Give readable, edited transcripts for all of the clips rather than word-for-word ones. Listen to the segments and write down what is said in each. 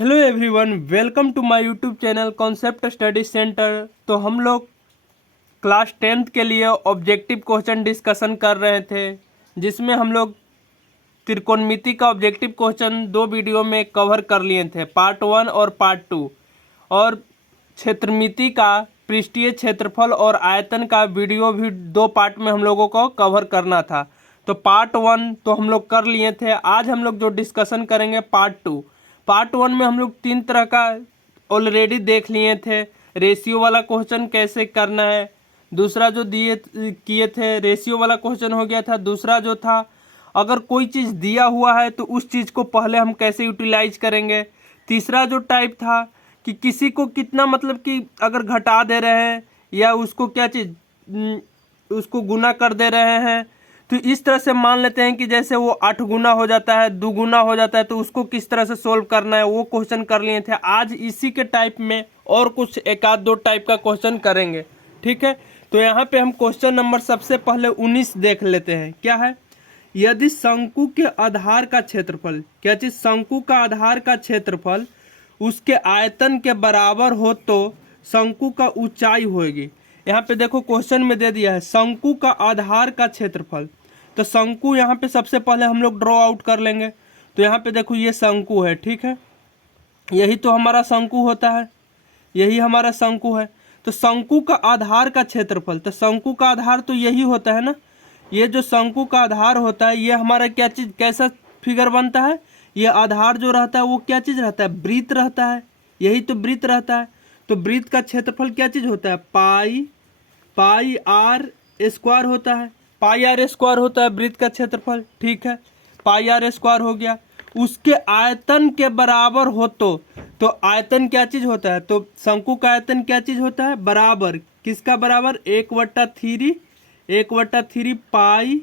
Hello everyone, welcome to my YouTube channel concept study centre. तो हम लोग class 10th के लिए ऑब्जेक्टिव क्वेश्चन डिस्कशन कर रहे थे, जिसमें हम लोग त्रिकोणमिति का ऑब्जेक्टिव क्वेश्चन दो वीडियो में कवर कर लिए थे, पार्ट 1 और पार्ट 2। और क्षेत्रमिति का पृष्ठीय क्षेत्रफल और आयतन का वीडियो भी दो पार्ट में हम लोगों को कवर करना था। तो पार्ट 1 तो हम लोग कर लिए थे। आज हम लोग जो डिस्कशन करेंगे पार्ट 2। पार्ट 1 में हम लोग तीन तरह का ऑलरेडी देख लिए थे। रेशियो वाला क्वेश्चन कैसे करना है, दूसरा जो दिए किए थे रेशियो वाला क्वेश्चन हो गया था। दूसरा जो था, अगर कोई चीज़ दिया हुआ है तो उस चीज़ को पहले हम कैसे यूटिलाइज करेंगे। तीसरा जो टाइप था कि किसी को कितना, मतलब कि अगर घटा दे रहे हैं या उसको क्या चीज़ उसको गुना कर दे रहे हैं, तो इस तरह से मान लेते हैं कि जैसे वो 8 गुना हो जाता है, 2 गुना हो जाता है, तो उसको किस तरह से सोल्व करना है वो क्वेश्चन कर लिए थे। आज इसी के टाइप में और कुछ एक आध दो टाइप का क्वेश्चन करेंगे, ठीक है। तो यहाँ पे हम क्वेश्चन नंबर सबसे पहले 19 देख लेते हैं। क्या है? यदि शंकु के आधार का क्षेत्रफल, क्या चीज, शंकु का आधार का क्षेत्रफल उसके आयतन के बराबर हो तो शंकु का ऊंचाई होगी। यहाँ पे देखो क्वेश्चन में दे दिया है शंकु का आधार का क्षेत्रफल। तो शंकु यहाँ पे सबसे पहले हम लोग ड्रॉ आउट कर लेंगे। तो यहाँ पे देखो ये शंकु है, ठीक है, यही तो हमारा शंकु होता है, यही हमारा शंकु है। तो शंकु का आधार का क्षेत्रफल, तो शंकु का आधार तो यही होता है ना। ये जो शंकु का आधार होता है ये हमारा क्या चीज, कैसा फिगर बनता है, ये आधार जो रहता है वो क्या चीज रहता है, वृत्त रहता है, यही तो वृत्त रहता है। तो वृत्त का क्षेत्रफल क्या चीज होता है, पाई आर स्क्वायर होता है, पाई आर स्क्वायर होता है वृत्त का क्षेत्रफल, ठीक है। पाई आर स्क्वायर हो गया, उसके आयतन के बराबर हो तो आयतन क्या चीज होता है, तो शंकु का आयतन क्या चीज होता है, बराबर किसका बराबर, 1/3 पाई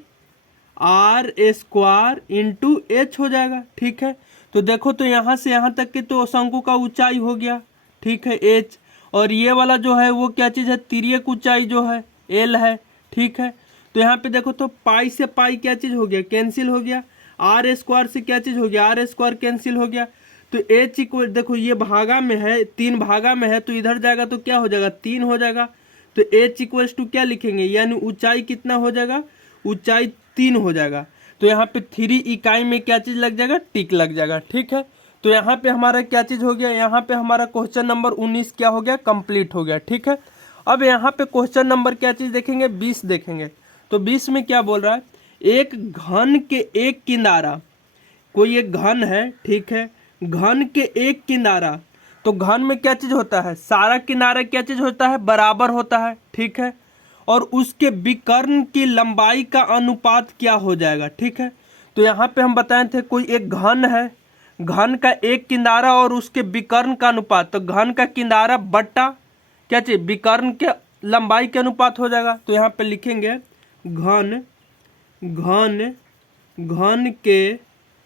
आर स्क्वायर इंटू एच हो जाएगा, ठीक है। तो देखो तो यहाँ से यहाँ तक के तो शंकु का ऊंचाई हो गया, ठीक है, एच। और ये वाला जो है वो क्या चीज़ है, तिर्यक ऊंचाई जो है एल है, ठीक है। तो यहाँ पे देखो तो पाई से पाई क्या चीज़ हो गया, कैंसिल हो गया। आर स्क्वायर से क्या चीज़ हो गया, आर स्क्वायर कैंसिल हो गया। तो एच इक्वल, देखो ये भागा में है, 3 भागा में है, तो इधर जाएगा तो क्या हो जाएगा, 3 हो जाएगा। तो एच इक्वल्स टू क्या लिखेंगे, यानी ऊंचाई कितना हो जाएगा, ऊंचाई 3 हो जाएगा। तो यहाँ पे 3 इकाई में क्या चीज़ लग जाएगा, टिक लग जाएगा, ठीक है। तो यहाँ पे हमारा क्या चीज़ हो गया, यहाँ पे हमारा क्वेश्चन नंबर 19 क्या हो गया, कंप्लीट हो गया, ठीक है। अब यहाँ पे क्वेश्चन नंबर क्या चीज़ देखेंगे, 20 देखेंगे। तो 20 में क्या बोल रहा है, एक घन के एक किनारा, कोई एक घन है, ठीक है, घन के एक किनारा। तो घन में क्या चीज़ होता है, सारा किनारा क्या चीज़ होता है, बराबर होता है, ठीक है। और उसके विकर्ण की लंबाई का अनुपात क्या हो जाएगा, ठीक है। तो यहाँ पे हम बताए थे कोई एक घन है, घन का एक किनारा और उसके विकर्ण का अनुपात, तो घन का किनारा बट्टा क्या चीज, विकर्ण के लंबाई के अनुपात हो जाएगा। तो यहाँ पे लिखेंगे घन घन घन के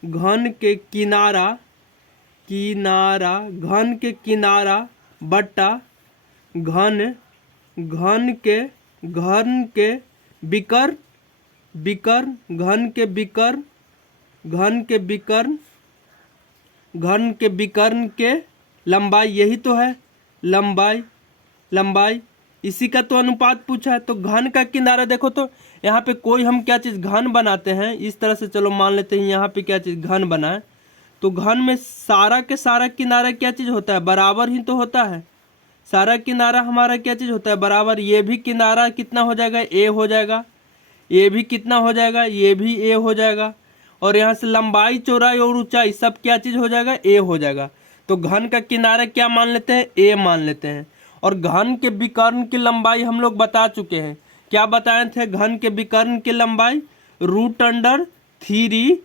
घन के किनारा बट्टा घन के विकर्ण के लंबाई, यही तो है लंबाई इसी का तो अनुपात पूछा है। तो घन का किनारा देखो तो यहाँ पे कोई हम क्या चीज़ घन बनाते हैं इस तरह से, चलो मान लेते हैं यहाँ पे क्या चीज़ घन बना है। तो घन में सारा के सारा किनारा क्या चीज़ होता है, बराबर ही तो होता है। सारा किनारा हमारा क्या चीज़ होता है, बराबर। ये भी किनारा कितना हो जाएगा, ए हो जाएगा, ये भी कितना हो जाएगा, ये भी ए हो जाएगा। और यहाँ से लंबाई चौड़ाई और ऊंचाई सब क्या चीज़ हो जाएगा, ए हो जाएगा। तो घन का किनारा क्या मान लेते हैं, ए मान लेते हैं। और घन के विकर्ण की लंबाई हम लोग बता चुके हैं, क्या बताए थे, घन के विकर्ण की लंबाई √3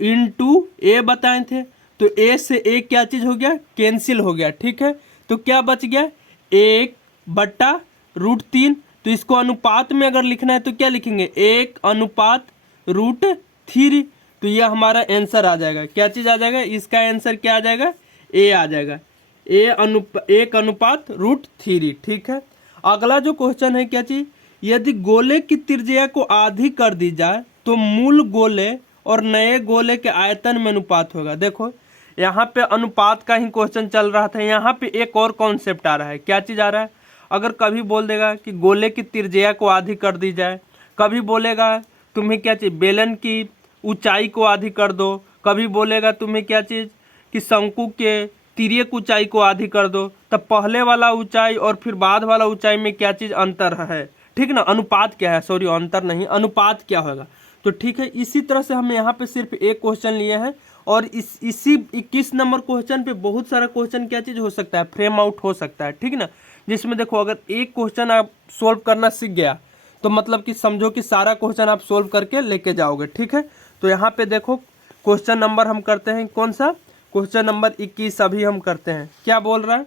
इंटू ए बताए थे। तो ए से ए क्या चीज़ हो गया, कैंसिल हो गया, ठीक है। तो क्या बच गया, 1/√3। तो इसको अनुपात में अगर लिखना है तो क्या लिखेंगे, 1/√3। तो यह हमारा आंसर आ जाएगा, क्या चीज़ आ जाएगा, इसका आंसर क्या आ जाएगा, ए आ जाएगा, 1/√3, ठीक है। अगला जो क्वेश्चन है क्या चीज, यदि गोले की त्रिज्या को आधी कर दी जाए तो मूल गोले और नए गोले के आयतन में अनुपात होगा। देखो यहाँ पे अनुपात का ही क्वेश्चन चल रहा था। यहाँ पे एक और कॉन्सेप्ट आ रहा है। क्या चीज़ आ रहा है? अगर कभी बोल देगा कि गोले की त्रिज्या को आधी कर दी जाए, कभी बोलेगा तुम्हें क्या चीज़ बेलन की ऊंचाई को आधी कर दो, कभी बोलेगा तुम्हें क्या चीज़ कि शंकु के तिर्यक ऊंचाई को आधी कर दो, तब पहले वाला ऊंचाई और फिर बाद वाला ऊंचाई में क्या चीज़ अंतर है, ठीक ना। अनुपात क्या है, सॉरी अंतर नहीं, अनुपात क्या होगा। तो ठीक है, इसी तरह से हम यहाँ पे सिर्फ एक क्वेश्चन लिए हैं और इसी 21 नंबर क्वेश्चन पे बहुत सारा क्वेश्चन क्या चीज़ हो सकता है, फ्रेम आउट हो सकता है, ठीक ना। जिसमें देखो अगर एक क्वेश्चन आप सोल्व करना सीख गया तो मतलब कि समझो कि सारा क्वेश्चन आप सोल्व करके लेके जाओगे, ठीक है। तो यहाँ पे देखो क्वेश्चन नंबर हम करते हैं कौन सा, क्वेश्चन नंबर 21 अभी हम करते हैं। क्या बोल रहा है?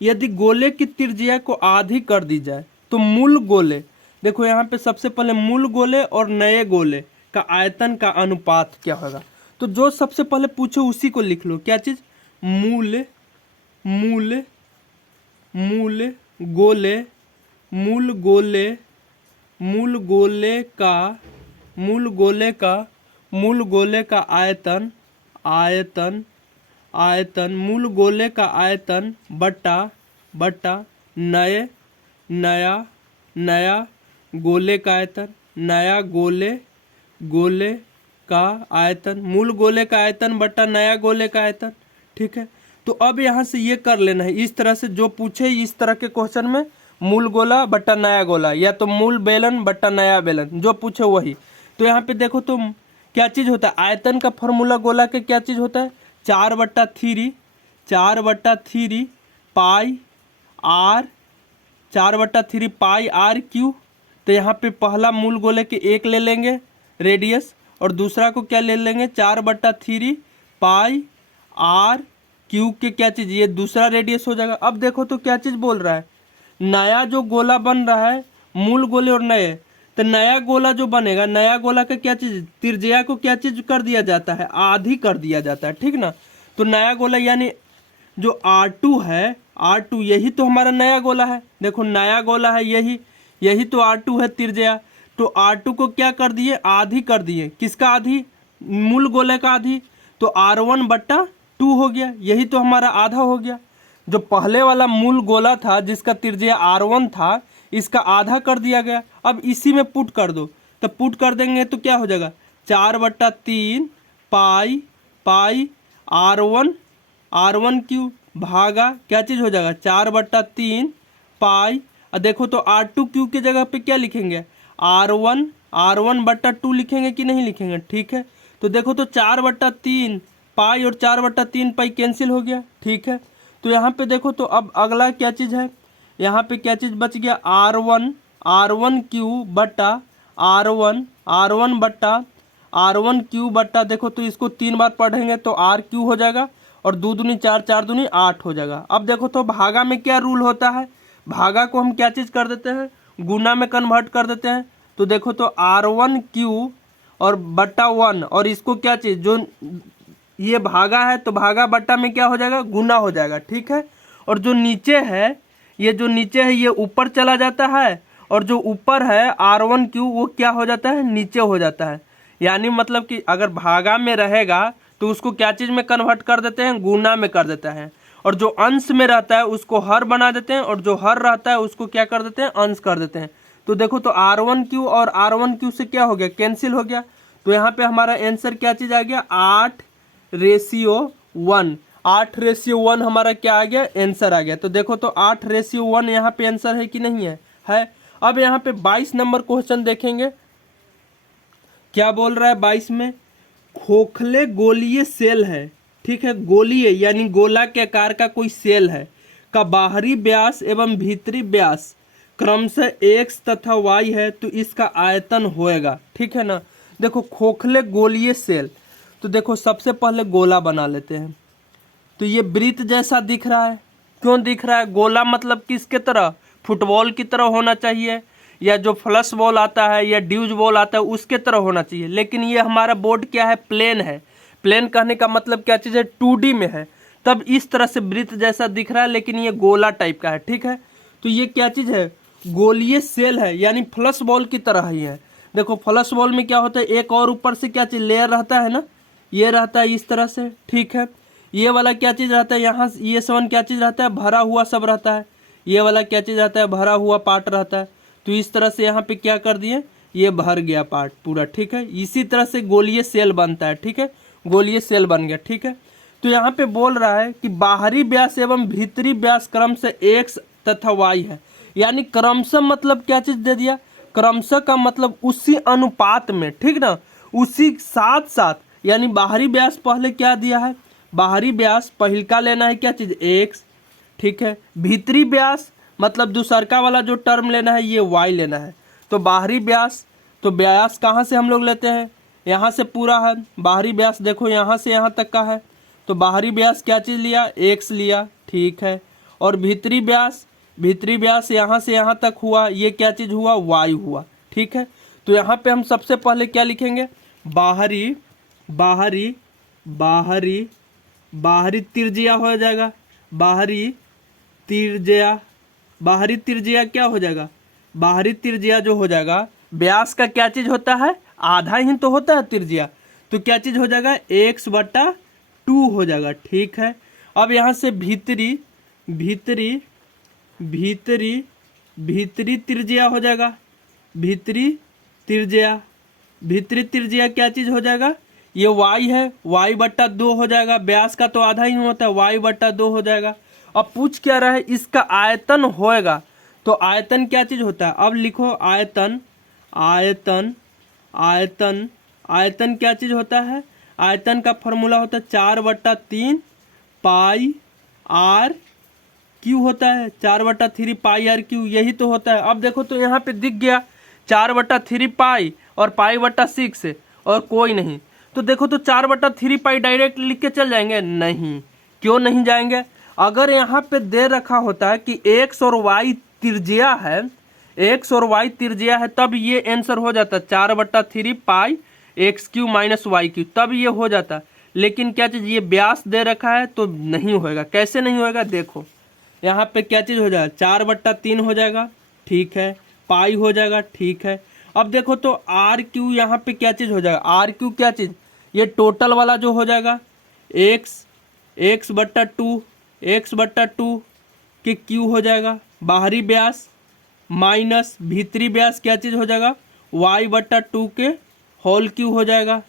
यदि गोले की त्रिज्या को आधी कर दी जाए तो मूल गोले, देखो यहाँ पे सबसे पहले मूल गोले और नए गोले का आयतन का अनुपात क्या होगा। तो जो सबसे पहले पूछो उसी को लिख लो। क्या चीज? मूल मूल मूल गोले, मूल गोले, मूल गोले का मूल गोले का मूल गोले का आयतन, आयतन आयतन मूल गोले का आयतन बटा बटा नए नया नया गोले का आयतन, नया गोले गोले का आयतन, मूल गोले का आयतन बटा नया गोले का आयतन, ठीक है। तो अब यहाँ से ये कर लेना है इस तरह से, जो पूछे इस तरह के क्वेश्चन में मूल गोला बटा नया गोला या तो मूल बेलन बटा नया बेलन, जो पूछे वही। तो यहाँ पे देखो तो क्या चीज़ होता है, आयतन का फॉर्मूला गोला के क्या चीज़ होता है, 4/3 4/3 पाई आर, 4/3 पाई आर क्यू। तो यहाँ पे पहला मूल गोले के एक ले लेंगे रेडियस और दूसरा को क्या ले लेंगे 4/3 पाई आर क्यू के क्या चीज़, ये दूसरा रेडियस हो जाएगा। अब देखो तो क्या चीज़ बोल रहा है, नया जो गोला बन रहा है मूल गोले और नए, तो नया गोला जो बनेगा, नया गोला का क्या चीज़, त्रिज्या को क्या चीज़ कर दिया जाता है, आधी कर दिया जाता है, ठीक ना। तो नया गोला यानी जो R2 है, R2 यही तो हमारा नया गोला है। देखो नया गोला है यही, यही तो R2 है त्रिज्या। तो R2 को क्या कर दिए, आधी कर दिए। किसका आधी? मूल गोले का आधी। तो R1/2 हो गया, यही तो हमारा आधा हो गया। जो पहले वाला मूल गोला था जिसका त्रिज्या R1 था, इसका आधा कर दिया गया। अब इसी में पुट कर दो, तो पुट कर देंगे तो क्या हो जाएगा 4/3 पाई पाई R1 क्यू भागा क्या चीज़ हो जाएगा 4/3 पाई। और देखो तो R2 क्यू के जगह पे क्या लिखेंगे, R1/2 लिखेंगे कि नहीं लिखेंगे, ठीक है। तो देखो तो 4/3 पाई और 4/3 पाई कैंसिल हो गया, ठीक है। तो यहाँ पे देखो तो अब अगला क्या चीज़ है, यहाँ पे क्या चीज़ बच गया, R1 क्यू बटा R1 क्यू बटा, देखो तो इसको 3 बार पढ़ेंगे तो R क्यू हो जाएगा और 2 दूनी 4 4 दूनी 8 हो जाएगा। अब देखो तो भागा में क्या रूल होता है, भागा को हम क्या चीज़ कर देते हैं, गुना में कन्वर्ट कर देते हैं। तो देखो तो R1 क्यू और बटा 1 और इसको क्या चीज़, जो ये भागा है तो भागा बट्टा में क्या हो जाएगा, गुना हो जाएगा, ठीक है। और जो नीचे है, ये जो नीचे है ये ऊपर चला जाता है और जो ऊपर है R1 क्यू वो क्या हो जाता है, नीचे हो जाता है। यानी मतलब कि अगर भागा में रहेगा तो उसको क्या चीज़ में कन्वर्ट कर देते हैं, गुना में कर देते हैं। और जो अंश में रहता है उसको हर बना देते हैं और जो हर रहता है उसको क्या कर देते हैं, अंश कर देते हैं। तो देखो तो R1 क्यू और R1 क्यू से क्या हो गया, कैंसिल हो गया। तो यहाँ पे हमारा आंसर क्या चीज़ आ गया, 8/1। 8/1 हमारा क्या आ गया, आंसर आ गया। तो देखो तो 8/1 यहाँ पे आंसर है कि नहीं है। अब यहाँ पे 22 नंबर क्वेश्चन देखेंगे। क्या बोल रहा है 22 में, खोखले गोलीय सेल है, ठीक है, गोलीय यानी गोला के आकार का कोई सेल है, का बाहरी व्यास एवं भीतरी व्यास क्रमशः x तथा y है, तो इसका आयतन होएगा, ठीक है ना। देखो खोखले गोलीय सेल, तो देखो सबसे पहले गोला बना लेते हैं। तो ये वृत्त जैसा दिख रहा है, क्यों दिख रहा है, गोला मतलब किसके तरह, फुटबॉल की तरह होना चाहिए, या जो फ्लश बॉल आता है या ड्यूज बॉल आता है उसके तरह होना चाहिए। लेकिन ये हमारा बोर्ड क्या है, प्लेन है। प्लेन कहने का मतलब क्या चीज़ है, 2D में है, तब इस तरह से वृत्त जैसा दिख रहा है, लेकिन ये गोला टाइप का है, ठीक है। तो ये क्या चीज़ है, गोलीय सेल है, यानी फ्लश बॉल की तरह ही है। देखो फ्लश बॉल में क्या होता है, एक और ऊपर से क्या चीज़ लेयर रहता है ना, ये रहता है इस तरह से, ठीक है। ये वाला क्या चीज़ रहता है, यहाँ ये 7 क्या चीज़ रहता है, भरा हुआ सब रहता है। ये वाला क्या चीज़ रहता है, भरा हुआ पार्ट रहता है। तो इस तरह से यहाँ पे क्या कर दिए, ये भर गया पार्ट पूरा, ठीक है। इसी तरह से गोलीय सेल बनता है, ठीक है, गोलीय सेल बन गया, ठीक है। तो यहाँ पे बोल रहा है कि बाहरी व्यास एवं भीतरी व्यास क्रम से x तथा y है, यानी क्रमशः मतलब क्या चीज़ दे दिया, क्रमशः का मतलब उसी अनुपात में, ठीक ना, उसी साथ साथ, यानी बाहरी व्यास पहले क्या दिया है, बाहरी व्यास पहल का लेना है क्या चीज़ x, ठीक है। भीतरी व्यास मतलब दूसरका वाला जो टर्म लेना है ये y लेना है। तो बाहरी व्यास, तो व्यास कहाँ से हम लोग लेते हैं, यहाँ से पूरा है बाहरी व्यास, देखो यहाँ से यहाँ तक का है। तो बाहरी व्यास क्या चीज़ लिया, x लिया, ठीक है। और भीतरी व्यास यहाँ से यहाँ तक हुआ, ये क्या चीज़ हुआ, y हुआ, ठीक है। तो यहाँ पे हम सबसे पहले क्या लिखेंगे, बाहरी त्रिज्या हो जाएगा, बाहरी त्रिज्या क्या हो जाएगा, बाहरी त्रिज्या जो हो जाएगा, व्यास का क्या चीज़ होता है, आधा ही तो होता है त्रिज्या, तो क्या चीज़ हो जाएगा, x/2 हो जाएगा, ठीक है। अब यहाँ से भीतरी त्रिज्या हो जाएगा, भीतरी त्रिज्या क्या चीज़ हो जाएगा, ये y है, y/2 हो जाएगा, व्यास का तो आधा ही होता है, y/2 हो जाएगा। अब पूछ क्या रहा है, इसका आयतन होएगा, तो आयतन क्या चीज़ होता है, अब लिखो आयतन क्या चीज़ होता है, आयतन का फॉर्मूला होता है 4/3 पाई r क्यू होता है, 4/3 पाई r क्यू, यही तो होता है। अब देखो तो यहाँ पे दिख गया 4/3 पाई और पाई/6 और कोई नहीं, तो देखो तो 4/3 पाई डायरेक्ट लिख के चल जाएंगे, नहीं, क्यों नहीं जाएंगे, अगर यहाँ पे दे रखा होता है कि x और y त्रिज्या है, x और y त्रिज्या है, तब ये आंसर हो जाता 4/3 पाई x³ - y³, तब ये हो जाता। लेकिन क्या चीज़, ये व्यास दे रखा है तो नहीं होएगा। कैसे नहीं होएगा, देखो यहाँ पे क्या चीज़ हो जाएगा, 4/3 हो जाएगा, ठीक है, पाई हो जाएगा, ठीक है। अब देखो तो r³ यहाँ पे क्या चीज़ हो जाएगा, r³ क्या चीज़, ये टोटल वाला जो हो जाएगा x/2 के क्यू हो जाएगा, बाहरी व्यास माइनस भीतरी व्यास क्या चीज़ हो जाएगा, y/2 के होल क्यू हो जाएगा,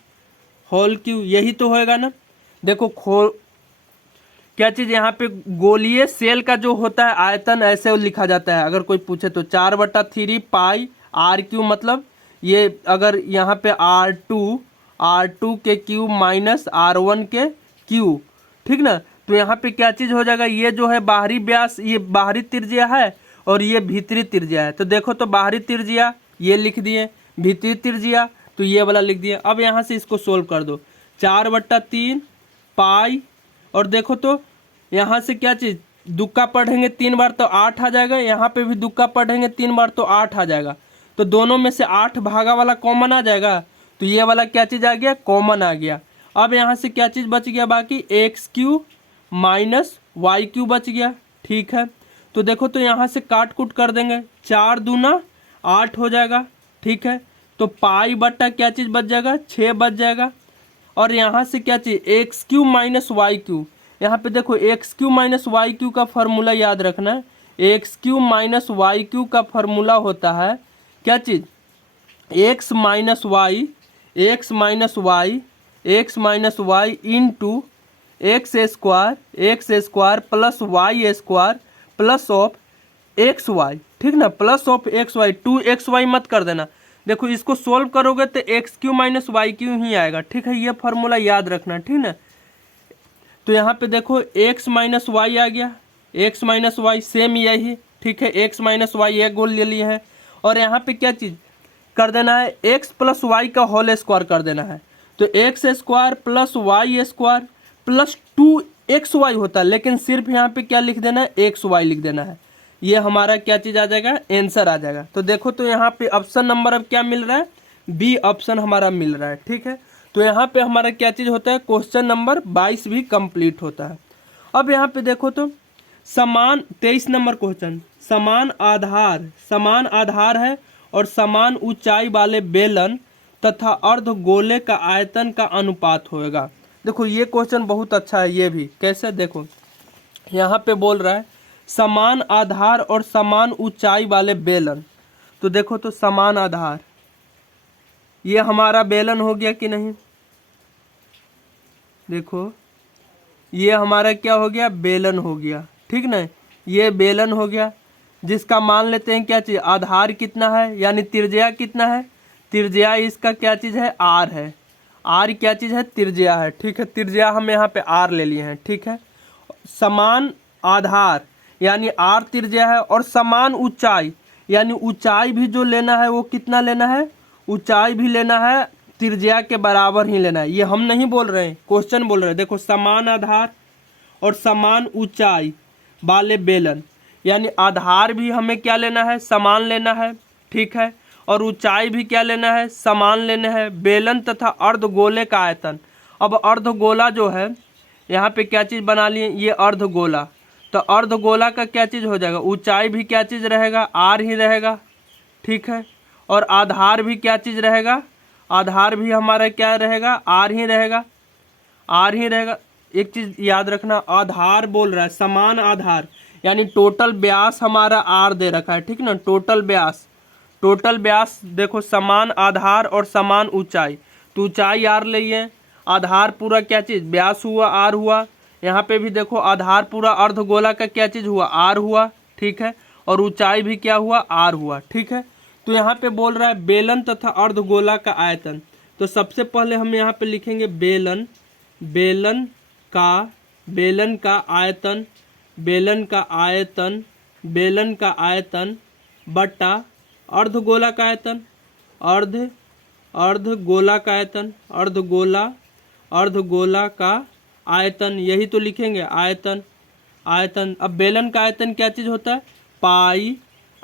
होल क्यू, यही तो होएगा ना। देखो क्या चीज़, यहाँ पे गोलीय सेल का जो होता है आयतन ऐसे लिखा जाता है, अगर कोई पूछे तो 4/3 पाई r³ मतलब ये, अगर यहाँ पे r2 के क्यू माइनस r1 के क्यू, ठीक ना। तो यहाँ पे क्या चीज़ हो जाएगा, ये जो है बाहरी व्यास, ये बाहरी त्रिज्या है और ये भीतरी त्रिज्या है। तो देखो तो बाहरी त्रिज्या ये लिख दिए, भीतरी त्रिज्या तो ये वाला लिख दिया। अब यहाँ से इसको सोल्व कर दो, 4/3 पाई, और देखो तो यहाँ से क्या चीज़, दुक्का पढ़ेंगे 3 बार तो 8 आ जाएगा, यहाँ पे भी दुक्का पढ़ेंगे 3 बार तो 8 आ जाएगा। तो दोनों में से 8 भागा वाला कॉमन आ जाएगा, तो ये वाला क्या चीज़ आ गया, कॉमन आ गया। अब यहाँ से क्या चीज़ बच गया, बाकी x³ - y³ बच गया, ठीक है। तो देखो तो यहाँ से काट कूट कर देंगे, 4 दूना 8 हो जाएगा, ठीक है। तो पाई बट्टा क्या चीज़ बच जाएगा, 6 बच जाएगा। और यहाँ से क्या चीज़, x³ - y³, यहाँ पे देखो x³ - y³ का फार्मूला याद रखना है, x³ - y³ का फार्मूला होता है क्या चीज़, x - y into x² plus y² plus of xy, ठीक ना, प्लस ऑफ xy, 2xy मत कर देना। देखो इसको सोल्व करोगे तो x³ - y³ ही आएगा, ठीक है, ये फार्मूला याद रखना, ठीक ना। तो यहाँ पे देखो x - y आ गया, x - y सेम यही, ठीक है, x - y एक गोल ले लिए हैं। और यहाँ पे क्या चीज़ कर देना है, x + y का होल स्क्वायर कर देना है। तो x² plus y² plus 2xy होता है, लेकिन सिर्फ यहाँ पे क्या लिख देना है, xy लिख देना है। ये हमारा क्या चीज़ आ जाएगा, आंसर आ जाएगा। तो देखो तो यहाँ पे ऑप्शन नंबर अब क्या मिल रहा है, बी ऑप्शन हमारा मिल रहा है, ठीक है। तो यहाँ पे हमारा क्या चीज़ होता है, क्वेश्चन नंबर 22 भी कंप्लीट होता है। अब यहाँ पे देखो तो समान 23 नंबर क्वेश्चन, समान आधार है और समान ऊंचाई वाले बेलन तथा अर्धगोले का आयतन का अनुपात होगा। देखो ये क्वेश्चन बहुत अच्छा है। ये भी कैसे, देखो यहाँ पे बोल रहा है समान आधार और समान ऊंचाई वाले बेलन। तो देखो तो समान आधार, ये हमारा बेलन हो गया कि नहीं, देखो ये हमारा क्या हो गया, बेलन हो गया, ठीक ना। ये बेलन हो गया जिसका मान लेते हैं क्या चीज़, आधार कितना है यानी त्रिज्या कितना है, त्रिज्या इसका क्या चीज़ है, आर है। आर क्या चीज़ है, त्रिज्या है, ठीक है। त्रिज्या हम यहाँ पे आर ले लिए हैं, ठीक है। समान आधार यानी आर त्रिज्या है, और समान ऊंचाई यानी ऊंचाई भी जो लेना है वो कितना लेना है, ऊंचाई भी लेना है त्रिज्या के बराबर ही लेना है। ये हम नहीं बोल रहे हैं, क्वेश्चन बोल रहे हैं। देखो समान आधार और समान ऊंचाई वाले बेलन, यानी आधार भी हमें क्या लेना है, समान लेना है, ठीक है। और ऊंचाई भी क्या लेना है, समान लेना है। बेलन तथा अर्धगोले का आयतन, अब अर्धगोला जो है यहाँ पे क्या चीज़ बना लिए, ये अर्धगोला। तो अर्धगोला का क्या चीज़ हो जाएगा, ऊंचाई भी क्या चीज़ रहेगा, आर ही रहेगा, ठीक है। और आधार भी क्या चीज़ रहेगा, आधार भी हमारा क्या रहेगा, आर ही रहेगा, आर ही रहेगा। एक चीज़ याद रखना, आधार बोल रहा है, समान आधार यानी टोटल व्यास हमारा आर दे रखा है, ठीक ना। टोटल व्यास, टोटल व्यास देखो समान आधार और समान ऊंचाई, तो ऊंचाई आर लिए, आधार पूरा क्या चीज़, व्यास हुआ, आर हुआ। यहाँ पे भी देखो आधार पूरा अर्धगोला का क्या चीज़ हुआ, आर हुआ, ठीक है। और ऊंचाई भी क्या हुआ, आर हुआ, ठीक है। तो यहाँ पे बोल रहा है बेलन तथा अर्धगोला का आयतन। तो सबसे पहले हम यहाँ पे लिखेंगे बेलन, बेलन का आयतन, बेलन का आयतन, बेलन का आयतन बटा अर्धगोला का आयतन, अर्धगोला का आयतन, अर्धगोला का आयतन, यही तो लिखेंगे आयतन, आयतन। अब बेलन का आयतन क्या चीज़ होता है, पाई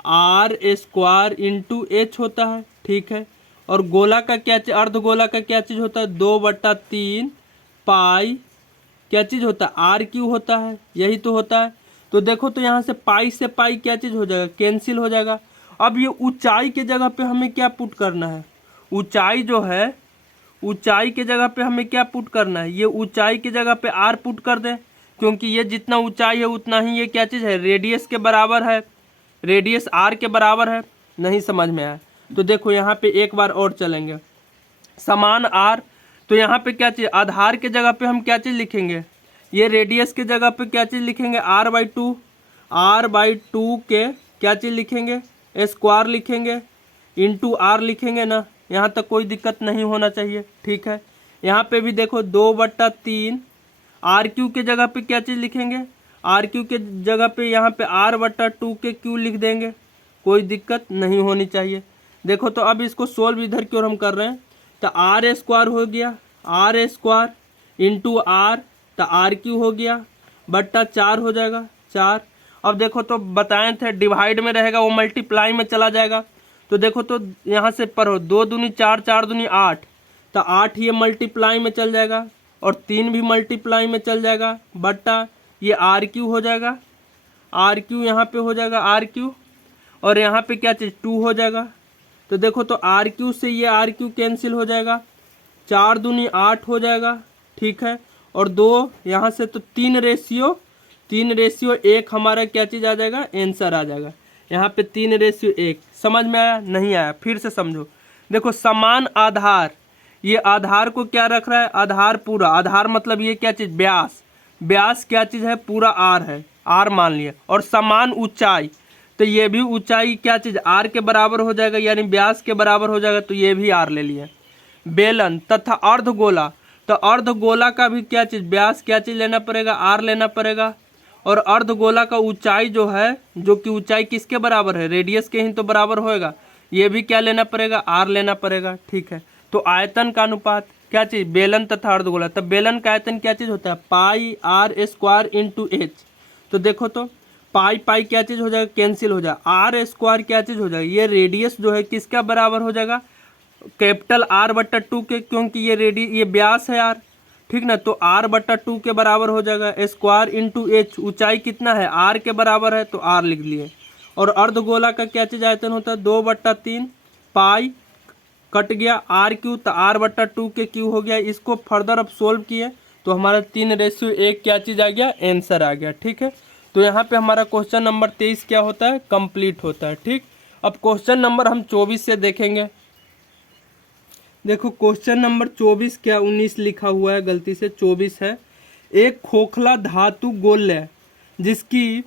आर स्क्वायर इंटू एच होता है, ठीक है। और गोला का क्या चीज़, अर्धगोला का क्या चीज़ होता है, 2/3 पाई क्या चीज़ होता है, आर क्यू होता है, यही तो होता है। तो देखो तो यहाँ से पाई से पाई क्या चीज़ हो जाएगा, कैंसिल हो जाएगा। अब ये ऊंचाई के जगह पे हमें क्या पुट करना है, ऊंचाई जो है, ऊंचाई के जगह पे हमें क्या पुट करना है, ये ऊंचाई की जगह पे आर पुट कर दें, क्योंकि ये जितना ऊंचाई है उतना ही ये क्या चीज़ है, रेडियस के बराबर है, रेडियस आर के बराबर है। नहीं समझ में आया तो देखो यहाँ पे एक बार और चलेंगे, समान आर, तो यहाँ पे क्या चीज़, आधार के जगह पे हम क्या चीज़ लिखेंगे, ये रेडियस के जगह पे क्या चीज़ लिखेंगे, r/2, r/2 के क्या चीज़ लिखेंगे, स्क्वायर लिखेंगे, इंटू आर लिखेंगे ना। यहाँ तक कोई दिक्कत नहीं होना चाहिए, ठीक है। यहाँ पे भी देखो 2/3 आर क्यू के जगह पे क्या चीज़ लिखेंगे, आर क्यू के जगह पे यहाँ पे r/2 के क्यू लिख देंगे, कोई दिक्कत नहीं होनी चाहिए। देखो तो अब इसको सोल्व इधर की ओर हम कर रहे हैं, तो आर स्क्वायर हो गया, आर स्क्वायर इंटू आर, तो आर क्यू हो गया बट्टा 4 हो जाएगा, 4। अब देखो तो बताए थे डिवाइड में रहेगा वो मल्टीप्लाई में चला जाएगा। तो देखो तो यहाँ से पढ़ो, 2 दूनी 4, 4 दूनी 8, तो 8 ये मल्टीप्लाई में चल जाएगा और 3 भी मल्टीप्लाई में चल जाएगा, बट्टा ये आर क्यू हो जाएगा, आर क्यू यहाँ पे हो जाएगा आर क्यू, और यहाँ पे क्या चीज़ 2 हो जाएगा। तो देखो तो आर क्यू से ये आर क्यू कैंसिल हो जाएगा, 4 दूनी 8 हो जाएगा, ठीक है। और 2 यहाँ से, तो 3/1 हमारा क्या चीज़ आ जाएगा, आंसर आ जाएगा। यहाँ पे 3/1। समझ में आया, नहीं आया फिर से समझो। देखो समान आधार, ये आधार को क्या रख रहा है, आधार पूरा, आधार मतलब ये क्या चीज़, व्यास, व्यास क्या चीज़ है, पूरा आर है, आर मान लिया। और समान ऊंचाई, तो ये भी ऊंचाई क्या चीज़, आर के बराबर हो जाएगा, यानी व्यास के बराबर हो जाएगा, तो ये भी आर ले लिया। बेलन तथा अर्धगोला, तो अर्धगोला का भी क्या चीज़, व्यास क्या चीज़ लेना पड़ेगा, आर लेना पड़ेगा। और अर्धगोला का ऊंचाई जो है, जो कि ऊंचाई किसके बराबर है, रेडियस के ही तो बराबर होएगा, ये भी क्या लेना पड़ेगा, आर लेना पड़ेगा, ठीक है। तो आयतन का अनुपात क्या चीज़, बेलन तथा अर्धगोला, तब बेलन का आयतन क्या चीज़ होता है, पाई आर स्क्वायर इंटू एच। तो देखो तो पाई पाई क्या चीज़ हो जाएगा, कैंसिल हो जाएगा, आर स्क्वायर क्या चीज़ हो जाएगा, ये रेडियस जो है किसका बराबर हो जाएगा, कैपिटल R/2 के, क्योंकि ये व्यास है आर, ठीक ना। तो R/2 के बराबर हो जाएगा, स्क्वायर इंटू एच, ऊंचाई कितना है, आर के बराबर है, तो आर लिख लिए। और अर्धगोला का क्या चीज़ आयतन होता है, 2/3 पाई कट गया आर क्यू, तो आर बट्टा 2 के क्यू हो गया। इसको फर्दर अब सोल्व किए तो हमारा 3:1 क्या चीज़ आ गया, आंसर आ गया। ठीक है, तो यहाँ पे हमारा क्वेश्चन नंबर 23 क्या होता है, कंप्लीट होता है। ठीक, अब क्वेश्चन नंबर हम 24 से देखेंगे। देखो क्वेश्चन नंबर 24 क्या 19 लिखा हुआ है, गलती से 24 है। एक खोखला धातु गोले जिसकी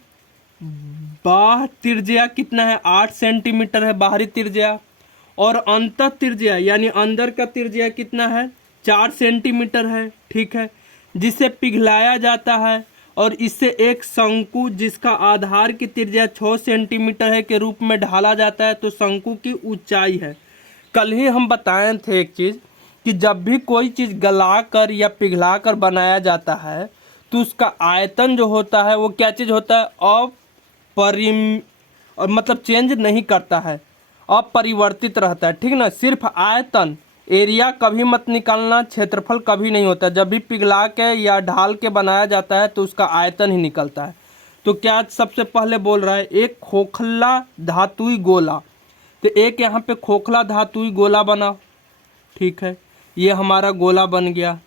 बाह्य त्रिज्या कितना है, 8 सेंटीमीटर है बाहरी त्रिज्या, और अंत त्रिज्या यानी अंदर का त्रिज्या कितना है, 4 सेंटीमीटर है। ठीक है, जिसे पिघलाया जाता है और इससे एक शंकु जिसका आधार की त्रिज्या 6 सेंटीमीटर है के रूप में ढाला जाता है, तो शंकु की ऊंचाई है। कल ही हम बताए थे एक चीज़ कि जब भी कोई चीज़ गलाकर या पिघलाकर बनाया जाता है तो उसका आयतन जो होता है वो क्या चीज़ होता है, और मतलब चेंज नहीं करता है, अपरिवर्तित रहता है। ठीक ना, सिर्फ आयतन, एरिया कभी मत निकालना, क्षेत्रफल कभी नहीं होता। जब भी पिघला के या ढाल के बनाया जाता है तो उसका आयतन ही निकलता है। तो क्या सबसे पहले बोल रहा है, एक खोखला धातुई गोला, तो एक यहाँ पे खोखला धातुई गोला बना। ठीक है, ये हमारा गोला बन गया।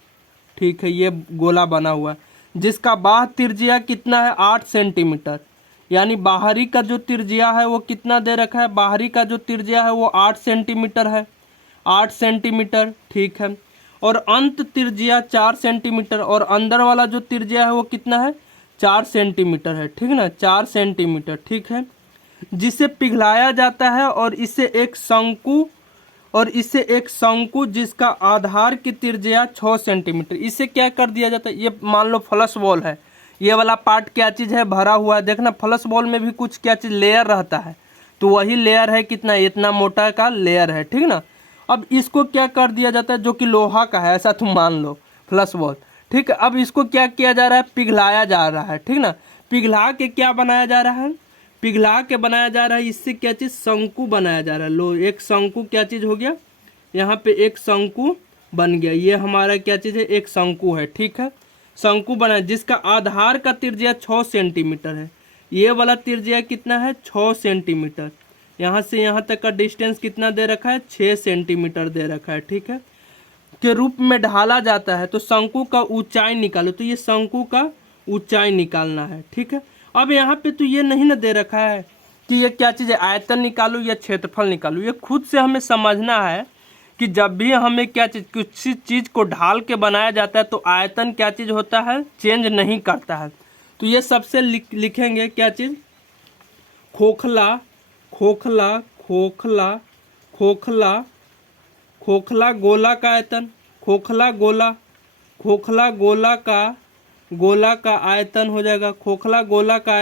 ठीक है, ये गोला बना हुआ है जिसका बाह्य त्रिज्या कितना है, 8 सेंटीमीटर, यानी बाहरी का जो त्रिज्या है वो कितना दे रखा है, बाहरी का जो त्रिज्या है वो 8 सेंटीमीटर है, 8 सेंटीमीटर। ठीक है, और अंत त्रिज्या 4 सेंटीमीटर, और अंदर वाला जो त्रिज्या है वो कितना है, 4 सेंटीमीटर है। ठीक ना, 4 सेंटीमीटर। ठीक है, जिसे पिघलाया जाता है और इससे एक शंकु जिसका आधार की त्रिज्या 6 सेंटीमीटर, इससे क्या कर दिया जाता है, ये मान लो फ्लश बॉल है, ये वाला पार्ट क्या चीज़ है, भरा हुआ है। देखना फ्लश बॉल में भी कुछ क्या चीज़ लेयर रहता है, तो वही लेयर है कितना, इतना मोटा का लेयर है। ठीक ना, अब इसको क्या कर दिया जाता है, जो कि लोहा का है ऐसा तुम मान लो फ्लश बॉल। ठीक है, अब इसको क्या किया जा रहा है, पिघलाया जा रहा है। ठीक ना, पिघला के क्या बनाया जा रहा है, पिघला के बनाया जा रहा है, इससे क्या चीज़, शंकु बनाया जा रहा है। लो एक शंकु क्या चीज़ हो गया, यहाँ पे एक शंकु बन गया। ये हमारा क्या चीज़ है, एक शंकु है। ठीक है, शंकु बना जिसका आधार का त्रिज्या 6 सेंटीमीटर है। ये वाला त्रिज्या कितना है, 6 सेंटीमीटर। यहाँ से यहाँ तक का डिस्टेंस कितना दे रखा है, 6 सेंटीमीटर दे रखा है। ठीक है, के रूप में ढाला जाता है, तो शंकु का ऊंचाई निकालो, तो ये शंकु का ऊंचाई निकालना है। ठीक है, अब यहाँ पे तो ये नहीं ना दे रखा है कि ये क्या चीज़ है, आयतन निकालो या क्षेत्रफल निकालो, ये खुद से हमें समझना है कि जब भी हमें क्या चीज़, किसी चीज़ को ढाल के बनाया जाता है तो आयतन क्या चीज़ होता है, चेंज नहीं करता है। तो ये सबसे लिखेंगे क्या चीज़, खोखला खोखला खोखला खोखला खोखला गोला का आयतन, खोखला गोला का आयतन हो जाएगा, खोखला गोला का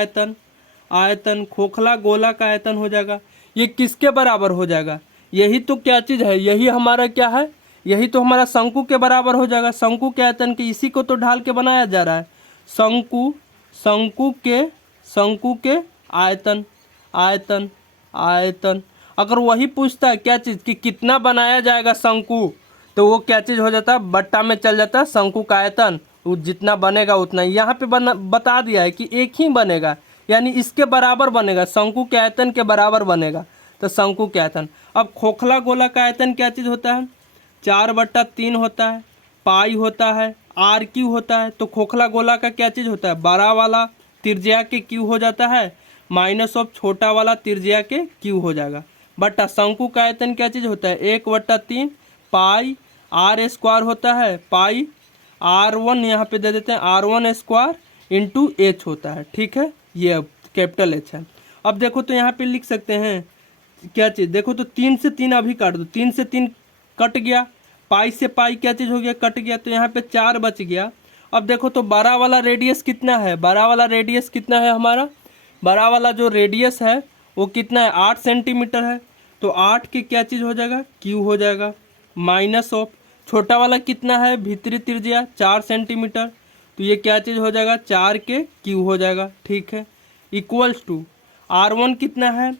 आयतन खोखला गोला का आयतन हो जाएगा। ये किसके बराबर हो जाएगा, यही तो क्या चीज़ है, यही हमारा क्या है, यही तो हमारा शंकु के बराबर हो जाएगा। शंकु के आयतन के, इसी को तो ढाल के बनाया जा रहा है। शंकु के आयतन अगर वही पूछता है क्या चीज़ कि कितना बनाया जाएगा शंकु, तो वो क्या चीज़ हो जाता है, बट्टा में चल जाता है शंकु का आयतन, वो जितना बनेगा उतना। यहाँ पे बता दिया है कि एक ही बनेगा, यानी इसके बराबर बनेगा, शंकु के आयतन के बराबर बनेगा, तो शंकु के आयतन। अब खोखला गोला का आयतन क्या चीज़ होता है, 4/3 होता है, पाई होता है, आर क्यू होता है। तो खोखला गोला का क्या चीज़ होता है, बड़ा वाला त्रिज्या के क्यू हो जाता है, माइनस ऑफ छोटा वाला त्रिज्या के क्यू हो जाएगा, बटा शंकु का आयतन क्या चीज़ होता है, 1/3 पाई आर स्क्वायर होता है, पाई R1 यहाँ पे दे देते हैं, R1 स्क्वायर इंटू एच होता है। ठीक है, ये कैपिटल एच है। अब देखो तो यहाँ पे लिख सकते हैं क्या चीज़, देखो तो 3 से 3 अभी काट दो, 3 से 3 कट गया, पाई से पाई क्या चीज़ हो गया, कट गया, तो यहाँ पे 4 बच गया। अब देखो तो बड़ा वाला रेडियस कितना है, बड़ा वाला रेडियस कितना है हमारा, बड़ा वाला जो रेडियस है वो कितना है, 8 सेंटीमीटर है, तो 8 के क्या चीज़ हो जाएगा, क्यू हो जाएगा, माइनस ऑफ छोटा वाला कितना है, भीतरी त्रिज्या 4 सेंटीमीटर, तो ये क्या चीज़ हो जाएगा, 4 के क्यू हो जाएगा। ठीक है, इक्वल्स टू R1 कितना है,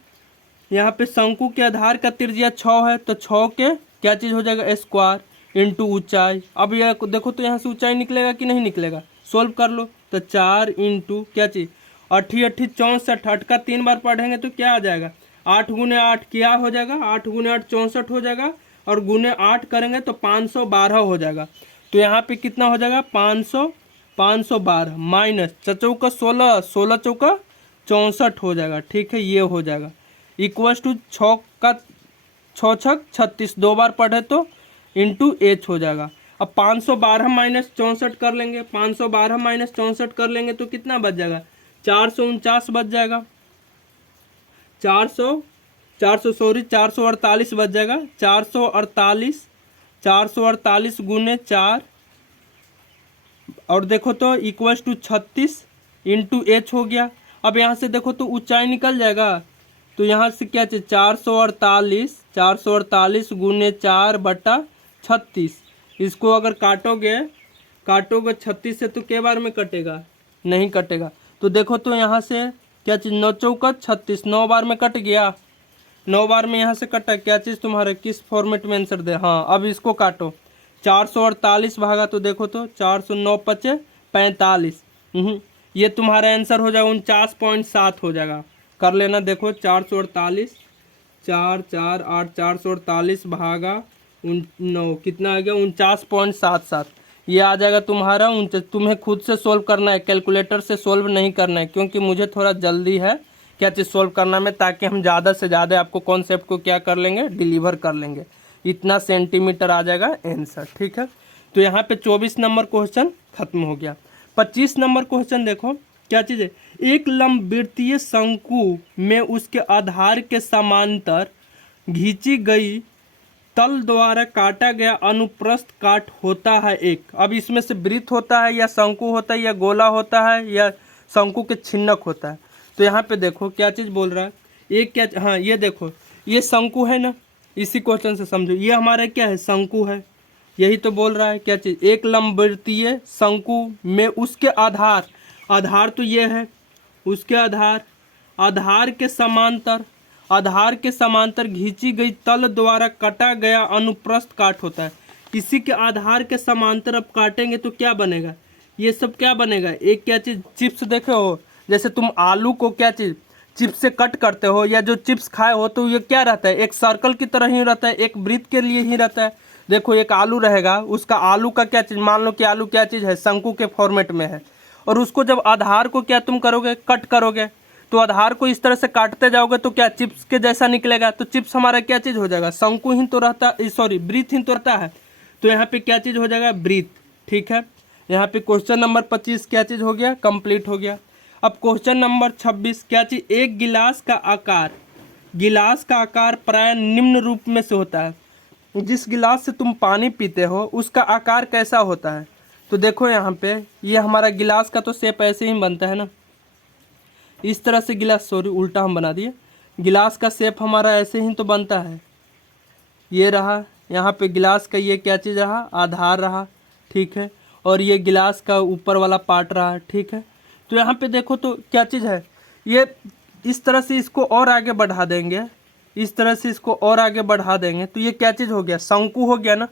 यहाँ पे शंकु के आधार का त्रिज्या 6 है, तो 6 के क्या चीज़ हो जाएगा, स्क्वायर इंटू ऊंचाई। अब यह देखो तो यहाँ से ऊंचाई निकलेगा कि नहीं निकलेगा, सोल्व कर लो, तो 4 इंटू क्या चीज़, 8 × 8 = 64, 8 का 3 बार पढ़ेंगे तो क्या आ जाएगा, 8 × 8 क्या हो जाएगा, 8 × 8 64 हो जाएगा, और गुने 8 करेंगे तो 512 हो जाएगा। तो यहाँ पे कितना हो जाएगा 512 माइनस चौका 16, 16 चौका 64 हो जाएगा। ठीक है, ये हो जाएगा इक्वल्स टू 6 छक 36, 2 बार पढ़े तो इंटू एच हो जाएगा। अब 512 माइनस 64 कर लेंगे, 512 माइनस 64 कर लेंगे तो कितना बच जाएगा 449 बच जाएगा। 448 बच जाएगा। 448 गुने 4 और देखो तो इक्वल्स टू 36 इंटू एच हो गया। अब यहाँ से देखो तो ऊंचाई निकल जाएगा, तो यहाँ से क्या चाहिए 448 गुने 4/36। इसको अगर काटोगे 36 से तो के बार में कटेगा, नहीं कटेगा। तो देखो तो यहाँ से क्या चीज़ 9 चौका 36, 9 बार में कट गया, 9 बार में यहाँ से कटा। क्या चीज़ तुम्हारे किस फॉर्मेट में आंसर दे। हाँ, अब इसको काटो 448 भागा तो देखो तो 409 पचे 45, ये तुम्हारा आंसर हो जाएगा 49.7 हो जाएगा। कर लेना, देखो 448 4 4 8 448 भागा 9 कितना आ गया 49.77, ये आ जाएगा तुम्हारा 49। तुम्हें खुद से सोल्व करना है, कैलकुलेटर से सोल्व नहीं करना है, क्योंकि मुझे थोड़ा जल्दी है क्या चीज़ सोल्व करना में, ताकि हम ज़्यादा से ज़्यादा आपको कॉन्सेप्ट को क्या कर लेंगे डिलीवर कर लेंगे। इतना सेंटीमीटर आ जाएगा आंसर। ठीक है, तो यहाँ पे 24 नंबर क्वेश्चन खत्म हो गया। 25 नंबर क्वेश्चन देखो क्या चीज़ है। एक लंबवृत्तीय शंकु में उसके आधार के समांतर खींची गई तल द्वारा काटा गया अनुप्रस्थ काट होता है एक। अब इसमें से वृत्त होता है या शंकु होता है या गोला होता है या शंकु के छिन्नक होता है। तो यहाँ पे देखो क्या चीज़ बोल रहा है, एक क्या, हाँ ये देखो ये शंकु है ना, इसी क्वेश्चन से समझो, ये हमारा क्या है शंकु है, यही तो बोल रहा है क्या चीज़। एक लंबवृत्तीय शंकु में उसके आधार, आधार तो ये है, उसके आधार के समांतर खींची गई तल द्वारा कटा गया अनुप्रस्थ काट होता है। इसी के आधार के समांतर अब काटेंगे तो क्या बनेगा, ये सब क्या बनेगा, एक क्या चीज़ चिप्स देखे हो, जैसे तुम आलू को क्या चीज़ चिप्स से कट करते हो या जो चिप्स खाए हो, तो ये क्या रहता है एक सर्कल की तरह ही रहता है, एक वृत्त के लिए ही रहता है। देखो एक आलू रहेगा, उसका आलू का क्या चीज़, मान लो कि आलू क्या चीज़ है शंकु के फॉर्मेट में है, और उसको जब आधार को क्या तुम करोगे कट करोगे, तो आधार को इस तरह से काटते जाओगे तो क्या चिप्स के जैसा निकलेगा। तो चिप्स हमारा क्या चीज़ हो जाएगा शंकु ही तो रहता, सॉरी वृत्त ही तो रहता है। तो यहाँ पे क्या चीज़ हो जाएगा वृत्त। ठीक है, यहाँ पे क्वेश्चन नंबर 25 क्या चीज़ हो गया कंप्लीट हो गया। अब क्वेश्चन नंबर 26 क्या चीज़, एक गिलास का आकार प्राय निम्न रूप में से होता है। जिस गिलास से तुम पानी पीते हो उसका आकार कैसा होता है। तो देखो यहाँ पे ये हमारा गिलास का तो शेप ऐसे ही बनता है ना, इस तरह से गिलास, सॉरी उल्टा हम बना दिए, गिलास का शेप हमारा ऐसे ही तो बनता है। ये रहा यहाँ पे गिलास का ये क्या चीज़ रहा आधार रहा, ठीक है, और ये गिलास का ऊपर वाला पार्ट रहा, ठीक है। तो यहाँ पे देखो तो क्या चीज़ है, ये इस तरह से इसको और आगे बढ़ा देंगे, इस तरह से इसको और आगे बढ़ा देंगे तो ये क्या चीज़ हो गया शंकु हो गया ना,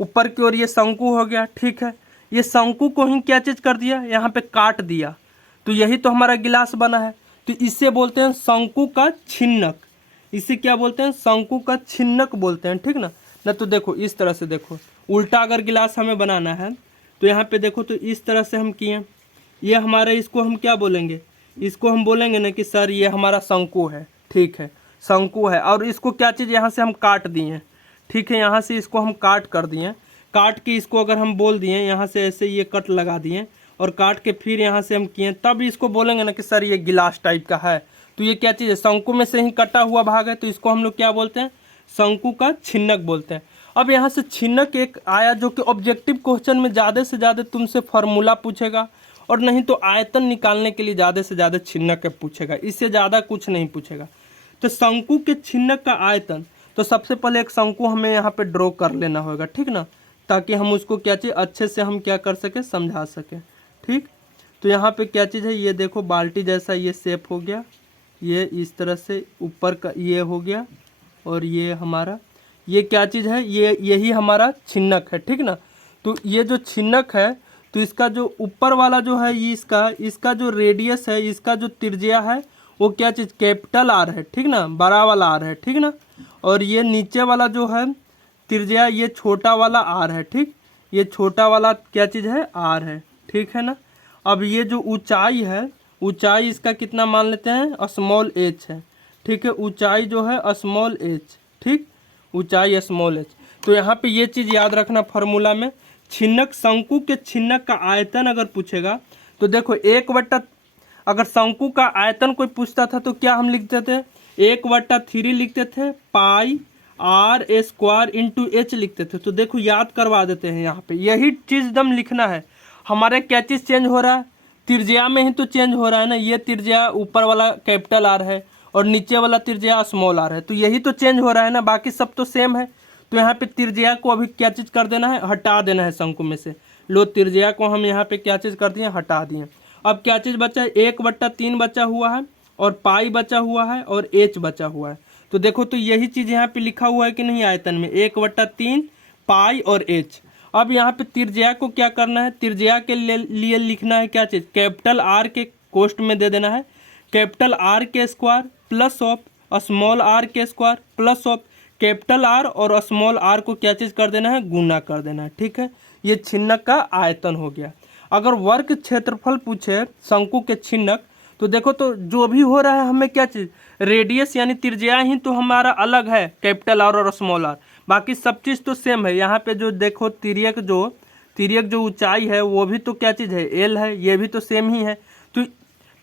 ऊपर की ओर ये शंकु हो गया। ठीक है, ये शंकु को ही क्या चीज़ कर दिया यहाँ पे काट दिया, तो यही तो हमारा गिलास बना है। तो इससे बोलते हैं शंकु का छिन्नक, इसे क्या बोलते हैं शंकु का छिन्नक बोलते हैं। ठीक ना तो देखो इस तरह से, देखो उल्टा अगर गिलास हमें बनाना है तो यहाँ पे देखो तो इस तरह से हम किए, ये हमारे इसको हम क्या बोलेंगे, इसको हम बोलेंगे ना कि सर ये हमारा शंकु है। ठीक है, शंकु है, और इसको क्या चीज़ यहाँ से हम काट दिए। ठीक है, यहाँ से इसको हम काट कर दिए, काट के इसको अगर हम बोल दिए यहाँ से ऐसे ये कट लगा दिए और काट के फिर यहाँ से हम किए, तब इसको बोलेंगे ना कि सर ये गिलास टाइप का है। तो ये क्या चीज़ है शंकु में से ही कटा हुआ भाग है, तो इसको हम लोग क्या बोलते हैं शंकु का छिन्नक बोलते हैं। अब यहाँ से छिन्नक एक आया जो कि ऑब्जेक्टिव क्वेश्चन में ज़्यादा से ज़्यादा तुमसे फार्मूला पूछेगा, और नहीं तो आयतन निकालने के लिए ज़्यादा से ज़्यादा छिन्नक पूछेगा, इससे ज़्यादा कुछ नहीं पूछेगा। तो शंकु के छिन्नक का आयतन, तो सबसे पहले एक शंकु हमें यहाँ पे ड्रॉ कर लेना होगा, ठीक ना, ताकि हम उसको क्या चीज़ अच्छे से हम क्या कर सकें समझा सकें। ठीक, तो यहाँ पे क्या चीज़ है, ये देखो बाल्टी जैसा ये शेप हो गया, ये इस तरह से ऊपर का ये हो गया, और ये हमारा ये क्या चीज़ है, ये यही हमारा छिन्नक है। ठीक ना, तो ये जो छिन्नक है तो इसका जो ऊपर वाला जो है ये इसका जो रेडियस है, इसका जो त्रिज्या है वो क्या चीज़ कैपिटल आर है। ठीक ना, बड़ा वाला आर है। ठीक ना, और ये नीचे वाला जो है त्रिज्या ये छोटा वाला आर है, ठीक, ये छोटा वाला क्या चीज़ है, आर है, ठीक है ना। अब ये जो ऊंचाई है, ऊंचाई इसका कितना मान लेते हैं, स्मॉल एच है, ठीक है, ऊंचाई जो है स्मॉल एच, ठीक, ऊंचाई स्मॉल एच। तो यहाँ पे ये चीज़ याद रखना फार्मूला में। छिन्नक, शंकु के छिन्नक का आयतन अगर पूछेगा तो देखो अगर शंकु का आयतन कोई पूछता था तो क्या हम लिखते थे, 1/3 लिखते थे, पाई आर स्क्वायर इंटू एच लिखते थे। तो देखो याद करवा देते हैं, यहाँ पे यही चीज़ एकदम लिखना है। हमारे क्या चीज़ चेंज हो रहा है, त्रिज्या में ही तो चेंज हो रहा है ना। ये त्रिज्या ऊपर वाला कैपिटल आर है और नीचे वाला त्रिज्या स्मॉल आर है, तो यही तो चेंज हो रहा है ना, बाकी सब तो सेम है। तो यहाँ पे त्रिज्या को अभी क्या चीज़ कर देना है, हटा देना है शंकु में से। लो त्रिज्या को हम यहाँ पे क्या चीज़ कर दिए, हटा दिए। अब क्या चीज़ बचा है, 1/3 बचा हुआ है और पाई बचा हुआ है और एच बचा हुआ है। तो देखो तो यही चीज़ यहाँ पे लिखा हुआ है कि नहीं आयतन में, 1/3 पाई और एच। अब यहाँ पे त्रिज्या को क्या करना है, त्रिज्या के लिए लिखना है क्या चीज़, कैपिटल आर के कोष्ट में दे देना है कैपिटल आर के square plus of small R के square plus of capital R और स्मॉल आर को क्या चीज़ कर देना है, गुना कर देना है, ठीक है। ये छिन्नक का आयतन हो गया। अगर वर्ग क्षेत्रफल पूछे शंकु के छिन्नक, तो देखो तो जो भी हो रहा है हमें क्या चीज़, रेडियस यानी त्रिज्या ही तो हमारा अलग है, कैपिटल आर और स्मॉल आर, बाकी सब चीज़ तो सेम है। यहाँ पे जो देखो तिर्यक जो ऊंचाई है वो भी तो क्या चीज़ है, एल है, ये भी तो सेम ही है। तो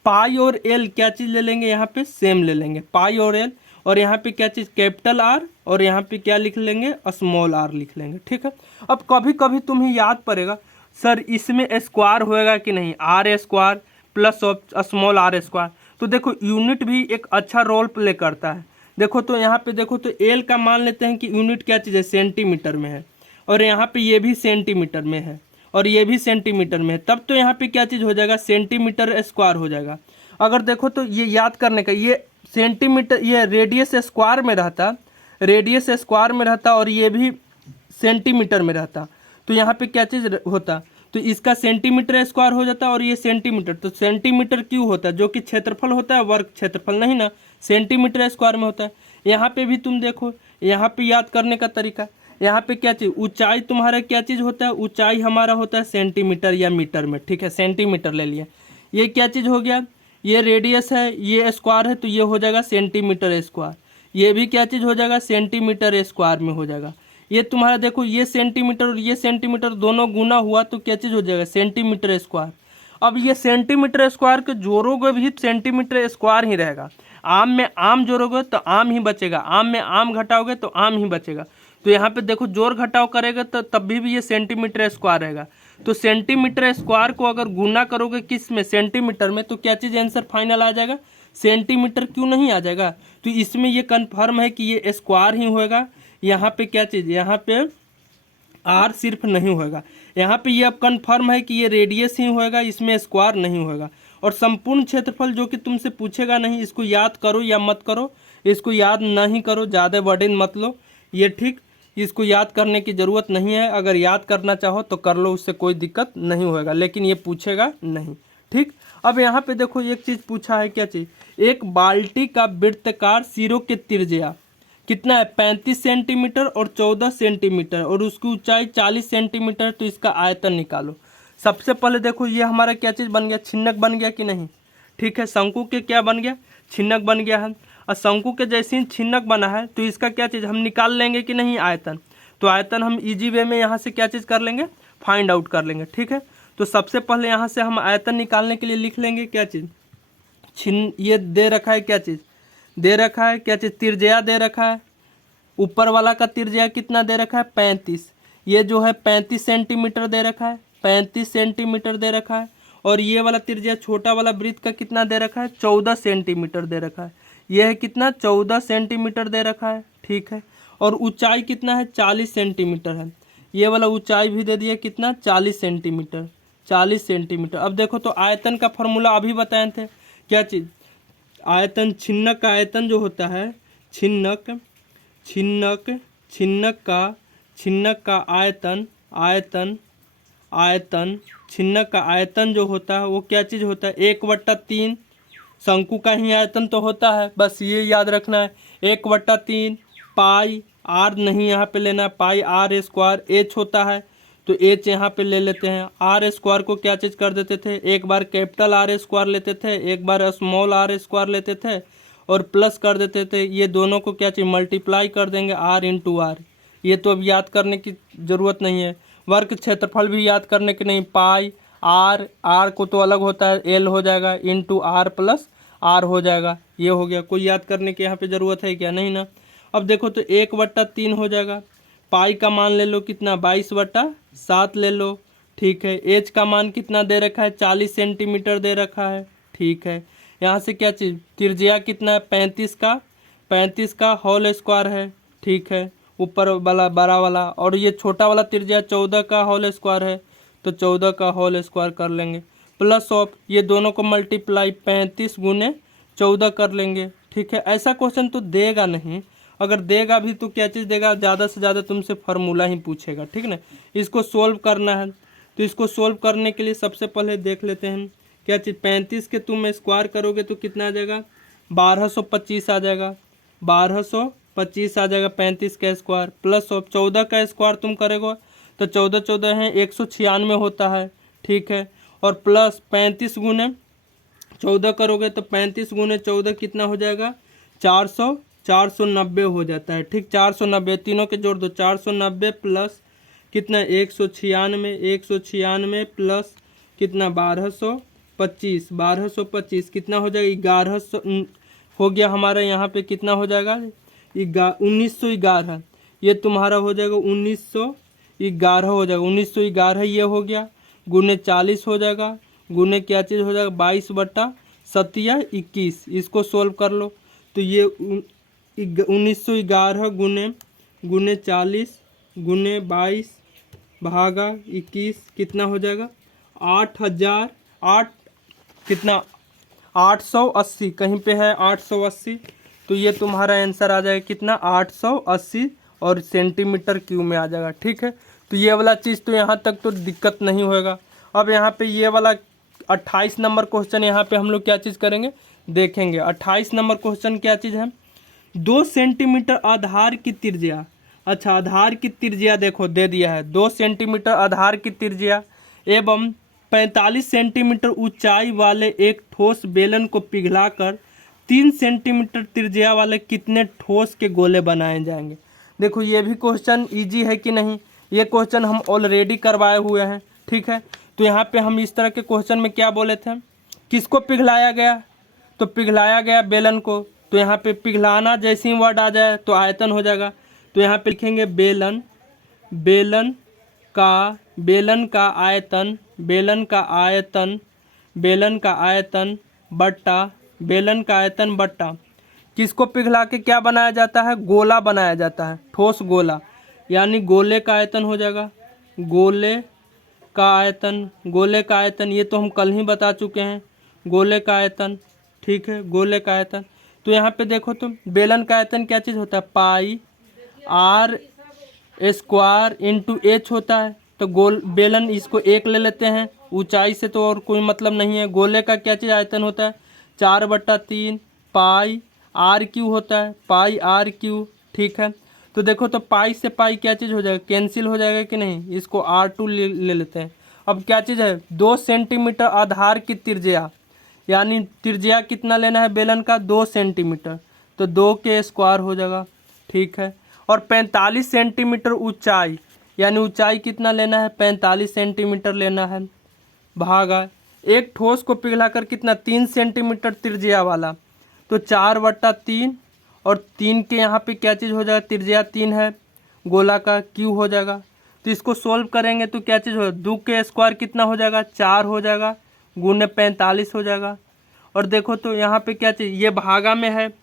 पाई और एल क्या चीज़ ले लेंगे, यहाँ पे सेम ले लेंगे, पाई और एल, और यहाँ पे क्या चीज़ कैपिटल आर और यहाँ पे क्या लिख लेंगे, स्मॉल आर लिख लेंगे, ठीक है। अब कभी कभी तुम्हें याद पड़ेगा सर इसमें स्क्वायर होएगा कि नहीं, R square plus of small R square. तो देखो यूनिट भी एक अच्छा रोल प्ले करता है। देखो तो यहाँ पे देखो तो एल का मान लेते हैं कि यूनिट क्या चीज़ है, सेंटीमीटर में है, और यहाँ पे ये भी सेंटीमीटर में है और ये भी सेंटीमीटर में है, तब तो यहाँ पे क्या चीज़ हो जाएगा, सेंटीमीटर स्क्वायर हो जाएगा। अगर देखो तो ये याद करने का, ये सेंटीमीटर, ये रेडियस स्क्वायर में रहता, रेडियस स्क्वायर में रहता और ये भी सेंटीमीटर में रहता, तो यहाँ पे क्या चीज़ होता, तो इसका सेंटीमीटर स्क्वायर हो जाता और ये सेंटीमीटर। तो सेंटीमीटर क्यों होता है, जो कि क्षेत्रफल होता है, वर्ग क्षेत्रफल नहीं ना, सेंटीमीटर स्क्वायर में होता है। यहाँ पे भी तुम देखो, यहाँ पे याद करने का तरीका, यहाँ पे क्या चीज़, ऊंचाई तुम्हारा क्या चीज़ होता है, ऊंचाई हमारा होता है सेंटीमीटर या मीटर में, ठीक है, सेंटीमीटर ले लिया। ये क्या चीज़ हो गया, ये रेडियस है, ये स्क्वायर है, तो ये हो जाएगा सेंटीमीटर स्क्वायर। ये भी क्या चीज़ हो जाएगा, सेंटीमीटर स्क्वायर में हो जाएगा। ये तुम्हारा देखो, ये सेंटीमीटर और ये सेंटीमीटर दोनों गुना हुआ तो क्या चीज़ हो जाएगा, सेंटीमीटर स्क्वायर। अब ये सेंटीमीटर स्क्वायर के जोड़ोगे भी सेंटीमीटर स्क्वायर ही रहेगा। आम में आम जोड़ोगे तो आम ही बचेगा, आम में आम घटाओगे तो आम ही बचेगा। तो यहाँ पे देखो जोड़ घटाव करेगा तो तब भी ये सेंटीमीटर स्क्वायर रहेगा। तो सेंटीमीटर स्क्वायर को अगर गुना करोगे किस में, सेंटीमीटर में, तो क्या चीज़ आंसर फाइनल आ जाएगा, सेंटीमीटर। क्यों नहीं आ जाएगा, तो इसमें ये कन्फर्म है कि ये स्क्वायर ही होएगा। यहाँ पे क्या चीज़, यहाँ पे आर सिर्फ नहीं होएगा, यहाँ पे ये अब कन्फर्म है कि ये रेडियस ही होएगा, इसमें स्क्वायर नहीं होएगा। और संपूर्ण क्षेत्रफल जो कि तुमसे पूछेगा नहीं, इसको याद करो या मत करो, इसको याद नहीं करो, ज़्यादा बर्डन मत लो, ये ठीक, इसको याद करने की ज़रूरत नहीं है। अगर याद करना चाहो तो कर लो, उससे कोई दिक्कत नहीं होएगा, लेकिन ये पूछेगा नहीं, ठीक। अब यहाँ पे देखो एक चीज़ पूछा है, क्या चीज़, एक बाल्टी का वृत्ताकार सिरों के त्रिज्या कितना है, 35 सेंटीमीटर और 14 सेंटीमीटर और उसकी ऊंचाई 40 सेंटीमीटर, तो इसका आयतन निकालो। सबसे पहले देखो ये हमारा क्या चीज़ बन गया, छिन्नक बन गया कि नहीं, ठीक है, शंकु के क्या बन गया, छिन्नक बन गया है। और शंकु के जैसे ही छिन्नक बना है तो इसका क्या चीज़ हम निकाल लेंगे कि नहीं, आयतन। तो आयतन हम इजी वे में यहाँ से क्या चीज़ कर लेंगे, फाइंड आउट कर लेंगे, ठीक है। तो सबसे पहले यहाँ से हम आयतन निकालने के लिए लिख लेंगे क्या चीज़, ये दे रखा है, क्या चीज़ दे रखा है, क्या चीज़, त्रिज्या दे रखा है। ऊपर वाला का त्रिज्या कितना दे रखा है, 35, ये जो है 35 सेंटीमीटर दे रखा है, 35 सेंटीमीटर दे रखा है। और ये वाला त्रिज्या छोटा वाला वृत्त का कितना दे रखा है, 14 सेंटीमीटर दे रखा है। यह है कितना, 14 सेंटीमीटर दे रखा है, ठीक है। और ऊंचाई कितना है, 40 सेंटीमीटर है। ये वाला ऊंचाई भी दे दिया कितना, 40 सेंटीमीटर, 40 सेंटीमीटर। अब देखो तो आयतन का फॉर्मूला अभी बताए थे, क्या चीज़, आयतन, छिन्नक का आयतन जो होता है, छिन्नक का आयतन छिन्नक का आयतन जो होता है वो क्या चीज़ होता है, 1/3 शंकु का ही आयतन तो होता है, बस ये याद रखना है, 1/3 पाई आर नहीं यहाँ पे लेना, पाई आर स्क्वायर एच होता है तो एच यहाँ पे ले लेते हैं। आर स्क्वायर को क्या चीज़ कर देते थे, एक बार कैपिटल आर स्क्वायर लेते थे, एक बार स्मॉल आर स्क्वायर लेते थे और प्लस कर देते थे। ये दोनों को क्या चाहिए, मल्टीप्लाई कर देंगे आर इंटू आर। ये तो अब याद करने की ज़रूरत नहीं है। वर्ग क्षेत्रफल भी याद करने की नहीं, पाई आर, आर को तो अलग होता है, एल हो जाएगा इंटू आर प्लस आर हो जाएगा। ये हो गया, कोई याद करने की यहाँ पे ज़रूरत है क्या, नहीं ना। अब देखो तो 1/3 हो जाएगा। पाई का मान ले लो कितना, 22/7 ले लो, ठीक है। एच का मान कितना दे रखा है, 40 सेंटीमीटर दे रखा है, ठीक है। यहाँ से क्या चीज़, त्रिज्या कितना है, 35 का होल स्क्वायर है, ठीक है, ऊपर वाला बड़ा वाला। और ये छोटा वाला त्रिज्या 14 का होल स्क्वायर है तो 14 का होल स्क्वायर कर लेंगे, प्लस ऑफ ये दोनों को मल्टीप्लाई 35 गुने 14 कर लेंगे, ठीक है। ऐसा क्वेश्चन तो देगा नहीं, अगर देगा भी तो क्या चीज़ देगा, ज़्यादा से ज़्यादा तुमसे फार्मूला ही पूछेगा, ठीक ना। इसको सोल्व करना है तो इसको सोल्व करने के लिए सबसे पहले देख लेते हैं क्या चीज़, 35 के तुम स्क्वायर करोगे तो कितना आ जाएगा, 1225 आ जाएगा, 1225 आ जाएगा 35 का स्क्वायर, प्लस ऑफ 14 का स्क्वायर तुम करोगे तो 14 14 है 196 होता है, ठीक है। और प्लस 35 गुने 14 करोगे तो 35 गुने 14 कितना हो जाएगा, 490 हो जाता है, ठीक। 490 तीनों के जोड़ दो, 490 प्लस कितना 196 प्लस कितना 1225 कितना हो जाएगा, 1100 हो गया हमारा। यहाँ पे कितना हो जाएगा, 1911। ये तुम्हारा हो जाएगा 1911 हो जाएगा, 1911 ये हो गया, गुने 40 हो जाएगा, गुने क्या चीज़ हो जाएगा 22/7 इसको सोल्व कर लो तो ये 1911 गुने 40 गुने 22 भागा 21 कितना हो जाएगा, 880, कहीं पे है 880, तो ये तुम्हारा आंसर आ जाएगा कितना, 880 और सेंटीमीटर क्यूब में आ जाएगा, ठीक है। तो ये वाला चीज़ तो यहाँ तक तो दिक्कत नहीं होएगा। अब यहाँ पे ये वाला 28 नंबर क्वेश्चन यहाँ पे हम लोग क्या चीज़ करेंगे, देखेंगे। 28 नंबर क्वेश्चन क्या चीज़ है, 2 सेंटीमीटर आधार की त्रिज्या, अच्छा आधार की त्रिज्या देखो दे दिया है, 2 सेंटीमीटर आधार की त्रिज्या एवं 45 सेंटीमीटर ऊंचाई वाले एक ठोस बेलन को पिघलाकर 3 सेंटीमीटर त्रिज्या वाले कितने ठोस के गोले बनाए जाएंगे। देखो ये भी क्वेश्चन इजी है कि नहीं, ये क्वेश्चन हम ऑलरेडी करवाए हुए हैं, ठीक है। तो यहाँ पे हम इस तरह के क्वेश्चन में क्या बोले थे, किसको पिघलाया गया, तो पिघलाया गया बेलन को, तो यहाँ पे पिघलाना जैसे ही वर्ड आ जाए तो आयतन हो जाएगा। तो यहाँ पे लिखेंगे बेलन, बेलन का आयतन, बेलन का आयतन बट्टा किसको पिघला के क्या बनाया जाता है, गोला बनाया जाता है, ठोस गोला, यानी गोले का आयतन हो जाएगा, गोले का आयतन ये तो हम कल ही बता चुके हैं, गोले का आयतन, ठीक है, गोले का आयतन। तो यहाँ पे देखो तो बेलन का आयतन क्या चीज़ होता है, पाई आर स्क्वायर इंटू एच होता है। तो गोल बेलन इसको 1 ले लेते हैं, ऊंचाई से तो और कोई मतलब नहीं है। गोले का क्या चीज़ आयतन होता है, 4/3 पाई आर क्यू होता है, पाई आर क्यू, ठीक है। तो देखो तो पाई से पाई क्या चीज़ हो जाएगा, कैंसिल हो जाएगा कि नहीं, इसको R2 ले लेते हैं। अब क्या चीज़ है, 2 सेंटीमीटर आधार की त्रिज्या, यानी त्रिज्या कितना लेना है बेलन का, 2 सेंटीमीटर, तो 2 के स्क्वायर हो जाएगा, ठीक है। और 45 सेंटीमीटर ऊंचाई, यानी ऊंचाई कितना लेना है, 45 सेंटीमीटर लेना है, भागा एक ठोस को पिघलाकर कितना 3 सेंटीमीटर त्रिज्या वाला, तो 4/3 और 3 के यहाँ पे क्या चीज़ हो जाएगा, त्रिज्या 3 है, गोला का क्यू हो जाएगा। तो इसको सोल्व करेंगे तो क्या चीज़ हो, 2 के स्क्वायर कितना हो जाएगा, 4 हो जाएगा, गुने 45 हो जाएगा। और देखो तो यहाँ पे क्या चीज़, ये भागा में है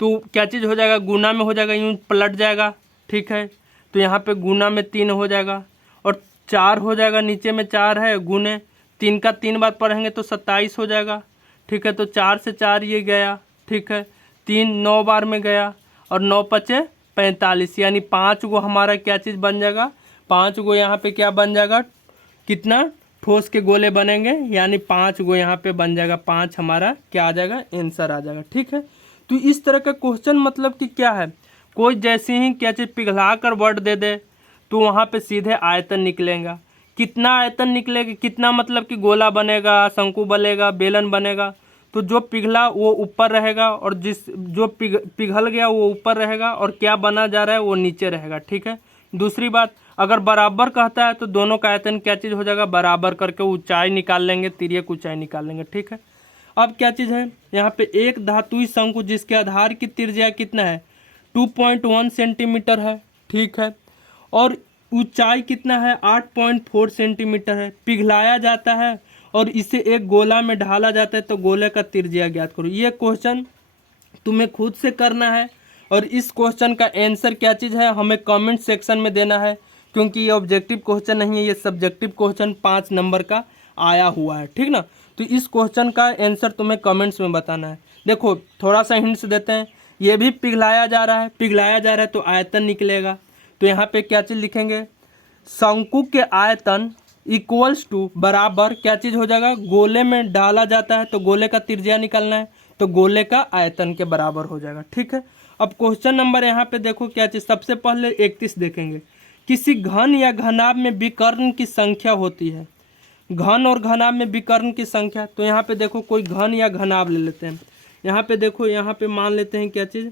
तो क्या चीज़ हो जाएगा, गुना में हो जाएगा, यूँ पलट जाएगा, ठीक है। तो यहाँ पे गुना में 3 हो जाएगा और 4 हो जाएगा, नीचे में 4 है, गुने 3 का 3 बार पढ़ेंगे तो 27 हो जाएगा, ठीक है। तो 4 से 4 ये गया, ठीक है, 3 9 बार में गया और 9 पचे 45, यानी 5 गो हमारा क्या चीज़ बन जाएगा, 5 गो यहाँ पे क्या बन जाएगा, कितना ठोस के गोले बनेंगे, यानी 5 गो यहाँ पे बन जाएगा, 5 हमारा क्या आ जाएगा, आंसर आ जाएगा, ठीक है। तो इस तरह का क्वेश्चन मतलब कि क्या है, कोई जैसे ही क्या चीज़ पिघला कर वर्ड दे दे तो वहाँ पे सीधे आयतन निकलेगा। कितना आयतन निकलेगा, कितना मतलब कि गोला बनेगा, शंकु बनेगा, बेलन बनेगा। तो जो पिघला वो ऊपर रहेगा और जो पिघल गया वो ऊपर रहेगा और क्या बना जा रहा है वो नीचे रहेगा। ठीक है। दूसरी बात, अगर बराबर कहता है तो दोनों का आयतन क्या चीज़ हो जाएगा, बराबर करके ऊंचाई निकाल लेंगे, तिर्यक ऊंचाई निकाल लेंगे। ठीक है। अब क्या चीज़ है यहाँ पे, एक धातुई शंकु जिसके आधार की त्रिज्या कितना है 2.1 सेंटीमीटर है। ठीक है। और ऊंचाई कितना है 8.4 सेंटीमीटर है। पिघलाया जाता है और इसे एक गोला में ढाला जाता है तो गोले का त्रिज्या ज्ञात करो। ये क्वेश्चन तुम्हें खुद से करना है और इस क्वेश्चन का आंसर क्या चीज़ है हमें कमेंट सेक्शन में देना है, क्योंकि ये ऑब्जेक्टिव क्वेश्चन नहीं है, ये सब्जेक्टिव क्वेश्चन 5 नंबर का आया हुआ है। ठीक ना। तो इस क्वेश्चन का आंसर तुम्हें कमेंट्स में बताना है। देखो थोड़ा सा हिंट्स देते हैं, ये भी पिघलाया जा रहा है, पिघलाया जा रहा है तो आयतन निकलेगा। तो यहाँ पे क्या चीज़ लिखेंगे, शंकु के आयतन इक्वल्स टू बराबर क्या चीज़ हो जाएगा, गोले में डाला जाता है तो गोले का त्रिज्या निकालना है तो गोले का आयतन के बराबर हो जाएगा। ठीक है। अब क्वेश्चन नंबर यहाँ पे देखो क्या चीज़, सबसे पहले 31 देखेंगे। किसी घन या घनाभ में विकर्ण की संख्या होती है। घन और घनाभ में विकर्ण की संख्या, तो यहाँ पे देखो कोई घन या घनाभ ले लेते हैं। यहाँ पे देखो, यहाँ पे मान लेते हैं क्या चीज़,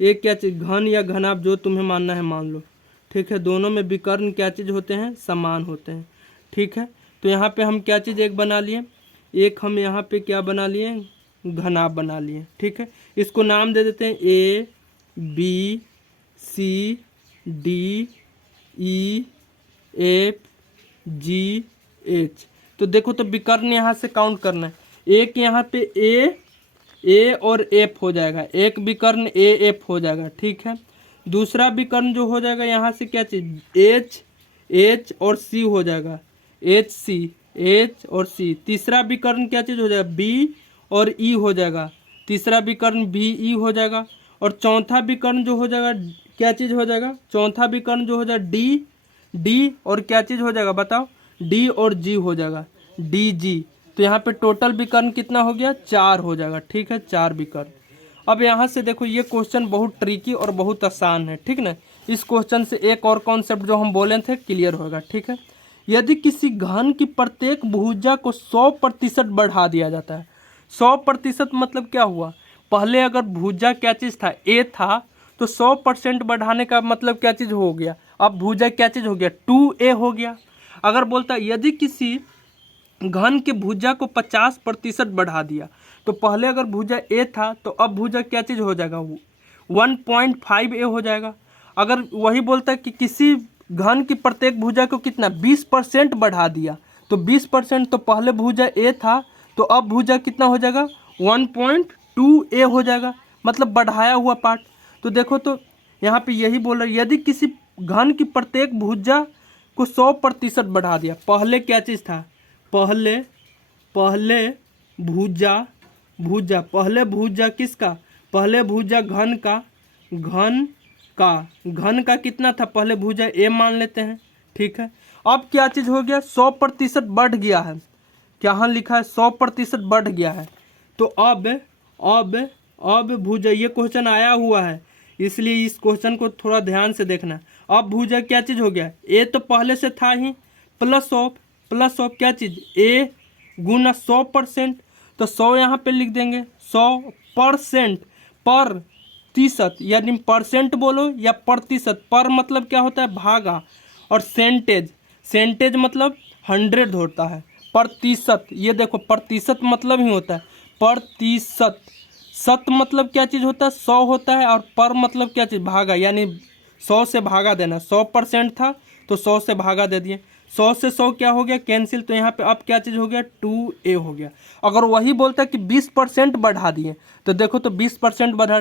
एक क्या चीज़ घन या घनाभ जो तुम्हें मानना है मान लो। ठीक है। दोनों में विकर्ण क्या चीज़ होते हैं, समान होते हैं। ठीक है। तो यहाँ पे हम क्या चीज़ एक बना लिए, एक हम यहाँ पे क्या बना लिए, घनाभ बना लिए। ठीक है। इसको नाम दे देते हैं A B C D E F G H। तो देखो तो विकर्ण यहाँ से काउंट करना है, एक यहाँ पे A और F हो जाएगा, एक विकर्ण A F हो जाएगा। ठीक है। दूसरा विकर्ण जो हो जाएगा यहाँ से क्या चीज़ H और C हो जाएगा, H और C। तीसरा विकर्ण क्या चीज़ हो जाएगा, B और E हो जाएगा, तीसरा विकर्ण BE हो जाएगा। और चौथा विकर्ण जो हो जाएगा क्या चीज़ हो जाएगा, चौथा विकर्ण जो हो जाएगा D और क्या चीज़ हो जाएगा बताओ, D और G हो जाएगा, DG। तो यहाँ पे टोटल विकर्ण कितना हो गया, 4 हो जाएगा। ठीक है, 4 विकर्ण। अब यहाँ से देखो ये क्वेश्चन बहुत ट्रिकी और बहुत आसान है। ठीक ना। इस क्वेश्चन से एक और कॉन्सेप्ट जो हम बोले थे क्लियर होगा। ठीक है। यदि किसी घन की प्रत्येक भुजा को 100% बढ़ा दिया जाता है, 100% मतलब क्या हुआ, पहले अगर भुजा क्या चीज़ था A था तो 100% बढ़ाने का मतलब क्या चीज़ हो गया, अब भुजा क्या चीज़ हो गया 2A हो गया। अगर बोलता यदि किसी घन के भुजा को 50% बढ़ा दिया तो पहले अगर भुजा A था तो अब भुजा क्या चीज़ हो जाएगा 1.5A हो जाएगा। अगर वही बोलता है कि किसी घन की प्रत्येक भुजा को कितना 20% बढ़ा दिया तो 20%, तो पहले भुजा A था तो अब भुजा कितना हो जाएगा 1.2A हो जाएगा, मतलब बढ़ाया हुआ पार्ट। तो देखो तो यहाँ पे यही बोल रहा है, यदि किसी घन की प्रत्येक भुजा को 100% बढ़ा दिया, पहले क्या चीज़ था, पहले भुजा किसका, पहले भुजा घन का कितना था, पहले भुजा A मान लेते हैं। ठीक है। अब क्या चीज़ हो गया 100% बढ़ गया है, क्या लिखा है 100% बढ़ गया है। तो अब भुजा, ये क्वेश्चन आया हुआ है इसलिए इस क्वेश्चन को थोड़ा ध्यान से देखना। अब भुजा क्या चीज़ हो गया, A तो पहले से था ही, प्लस ऑफ क्या चीज़ A गुना 100%, तो 100 यहाँ पे लिख देंगे, 100% प्रतिशत, यानी परसेंट बोलो या प्रतिशत, पर मतलब क्या होता है भागा, और सेंटेज मतलब 100 होता है, प्रतिशत, ये देखो प्रतिशत मतलब ही होता है प्रतिशत, सत मतलब क्या चीज़ होता है 100 होता है, और पर मतलब क्या चीज़ भागा, यानी 100 से भागा देना, 100% था तो 100 से भागा दे दिए, 100 से 100 क्या हो गया कैंसिल, तो यहाँ पे अब क्या चीज़ हो गया 2A हो गया। अगर वही बोलता है कि 20% बढ़ा दिए तो देखो तो 20% बढ़ा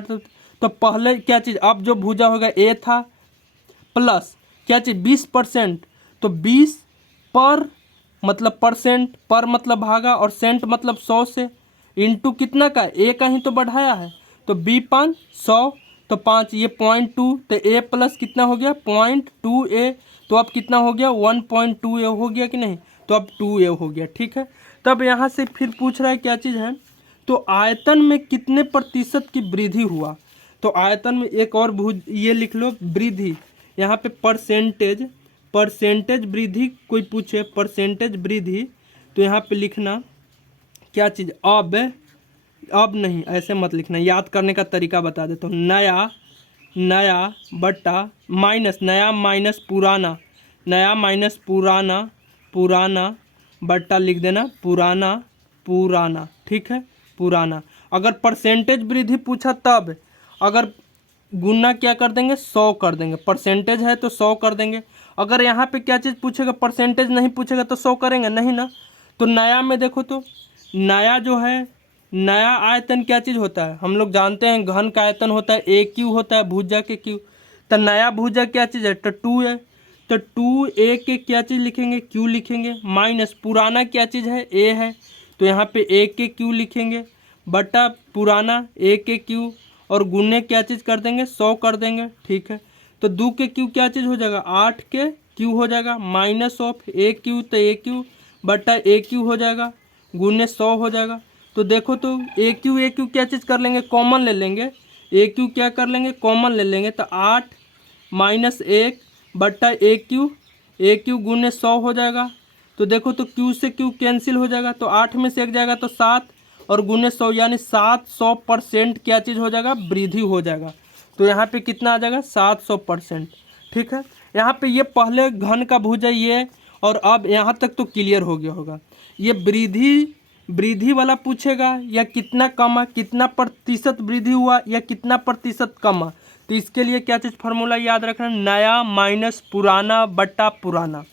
तो पहले क्या चीज़, अब जो भुजा होगा A था प्लस क्या चीज़ 20%, तो 20 पर मतलब परसेंट, पर मतलब भागा, और सेंट मतलब 100 से, इंटू कितना का A का ही तो बढ़ाया है, तो B5 100 तो 5 ये 0.2, तो A प्लस कितना हो गया 0.2A, तो अब कितना हो गया 1.2A हो गया कि नहीं, तो अब 2A हो गया। ठीक है। तब यहाँ से फिर पूछ रहा है क्या चीज़ है, तो आयतन में कितने प्रतिशत की वृद्धि हुआ, तो आयतन में एक और भुज ये लिख लो वृद्धि, यहाँ पे परसेंटेज वृद्धि कोई पूछे परसेंटेज वृद्धि तो यहाँ पे लिखना क्या चीज़, अब नहीं ऐसे मत लिखना, याद करने का तरीका बता देता हूँ। नया बट्टा माइनस, नया माइनस पुराना, नया माइनस पुराना बट्टा लिख देना पुराना, ठीक है, पुराना। अगर परसेंटेज वृद्धि पूछा तब अगर गुना क्या कर देंगे 100 कर देंगे, परसेंटेज है तो 100 कर देंगे। अगर यहाँ पे क्या चीज़ पूछेगा, परसेंटेज नहीं पूछेगा तो 100 करेंगे नहीं ना। तो नया में देखो तो नया जो है, नया आयतन क्या चीज़ होता है, हम लोग जानते हैं घन का आयतन होता है ए क्यू होता है, भुजा के क्यू। तो नया भुजा क्या चीज़ है, तो 2 है, तो 2a के क्या चीज़ लिखेंगे, क्यू लिखेंगे, माइनस पुराना क्या चीज़ है, a है, तो यहाँ पे a के क्यू लिखेंगे, बटा पुराना a के क्यू, और गुने क्या चीज़ कर देंगे 100 कर देंगे, ठीक है। तो 2 के क्यू क्या चीज़ हो जाएगा, 8 के क्यू हो जाएगा, माइनस ऑफ a क्यू, तो a क्यू बटा a क्यू हो जाएगा, गुने 100 हो जाएगा। तो देखो तो a क्यू क्या चीज़ कर लेंगे, कॉमन ले लेंगे, a क्यू क्या कर लेंगे, कॉमन ले लेंगे, तो 8 माइनस 1 बट्टा a क्यू गुने 100 हो जाएगा। तो देखो तो q से q कैंसिल हो जाएगा, तो 8 में से 1 जाएगा तो 7 और गुने 100 यानी 700% क्या चीज़ हो जाएगा, वृद्धि हो जाएगा। तो यहाँ पे कितना आ जाएगा 700%, ठीक है। यहाँ पे ये पहले घन का भुजा ये, और अब यहाँ तक तो क्लियर हो गया होगा। ये वृद्धि वाला पूछेगा या कितना कमा, कितना प्रतिशत वृद्धि हुआ या कितना प्रतिशत कमा, तो इसके लिए क्या चीज़ फार्मूला याद रखना, नया माइनस पुराना बट्टा पुराना,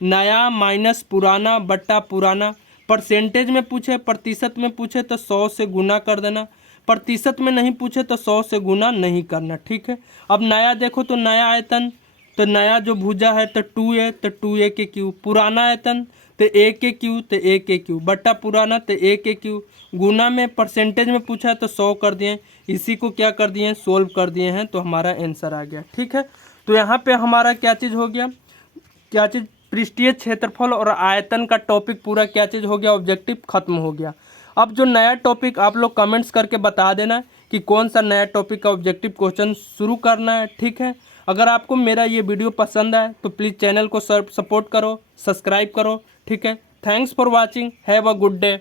नया माइनस पुराना बट्टा पुराना। परसेंटेज में पूछे, प्रतिशत में पूछे तो 100 से गुना कर देना, प्रतिशत में नहीं पूछे तो 100 से गुना नहीं करना, ठीक है। अब नया देखो तो नया आयतन, तो नया जो भुजा है तो 2a, तो 2a के क्यू, पुराना आयतन तो a के क्यू, तो a के क्यू बट्टा पुराना तो a के क्यू, गुना में परसेंटेज में पूछा है तो 100 कर दिए, इसी को क्या कर दिए सोल्व कर दिए हैं, तो हमारा आंसर आ गया, ठीक है। तो यहाँ पे हमारा क्या चीज़ हो गया, क्या चीज़, पृष्ठीय क्षेत्रफल और आयतन का टॉपिक पूरा क्या चीज़ हो गया, ऑब्जेक्टिव खत्म हो गया। अब जो नया टॉपिक आप लोग कमेंट्स करके बता देना कि कौन सा नया टॉपिक का ऑब्जेक्टिव क्वेश्चन शुरू करना है, ठीक है। अगर आपको मेरा ये वीडियो पसंद आए तो प्लीज़ चैनल को सपोर्ट करो, सब्सक्राइब करो, ठीक है। Thanks for watching, have a good day.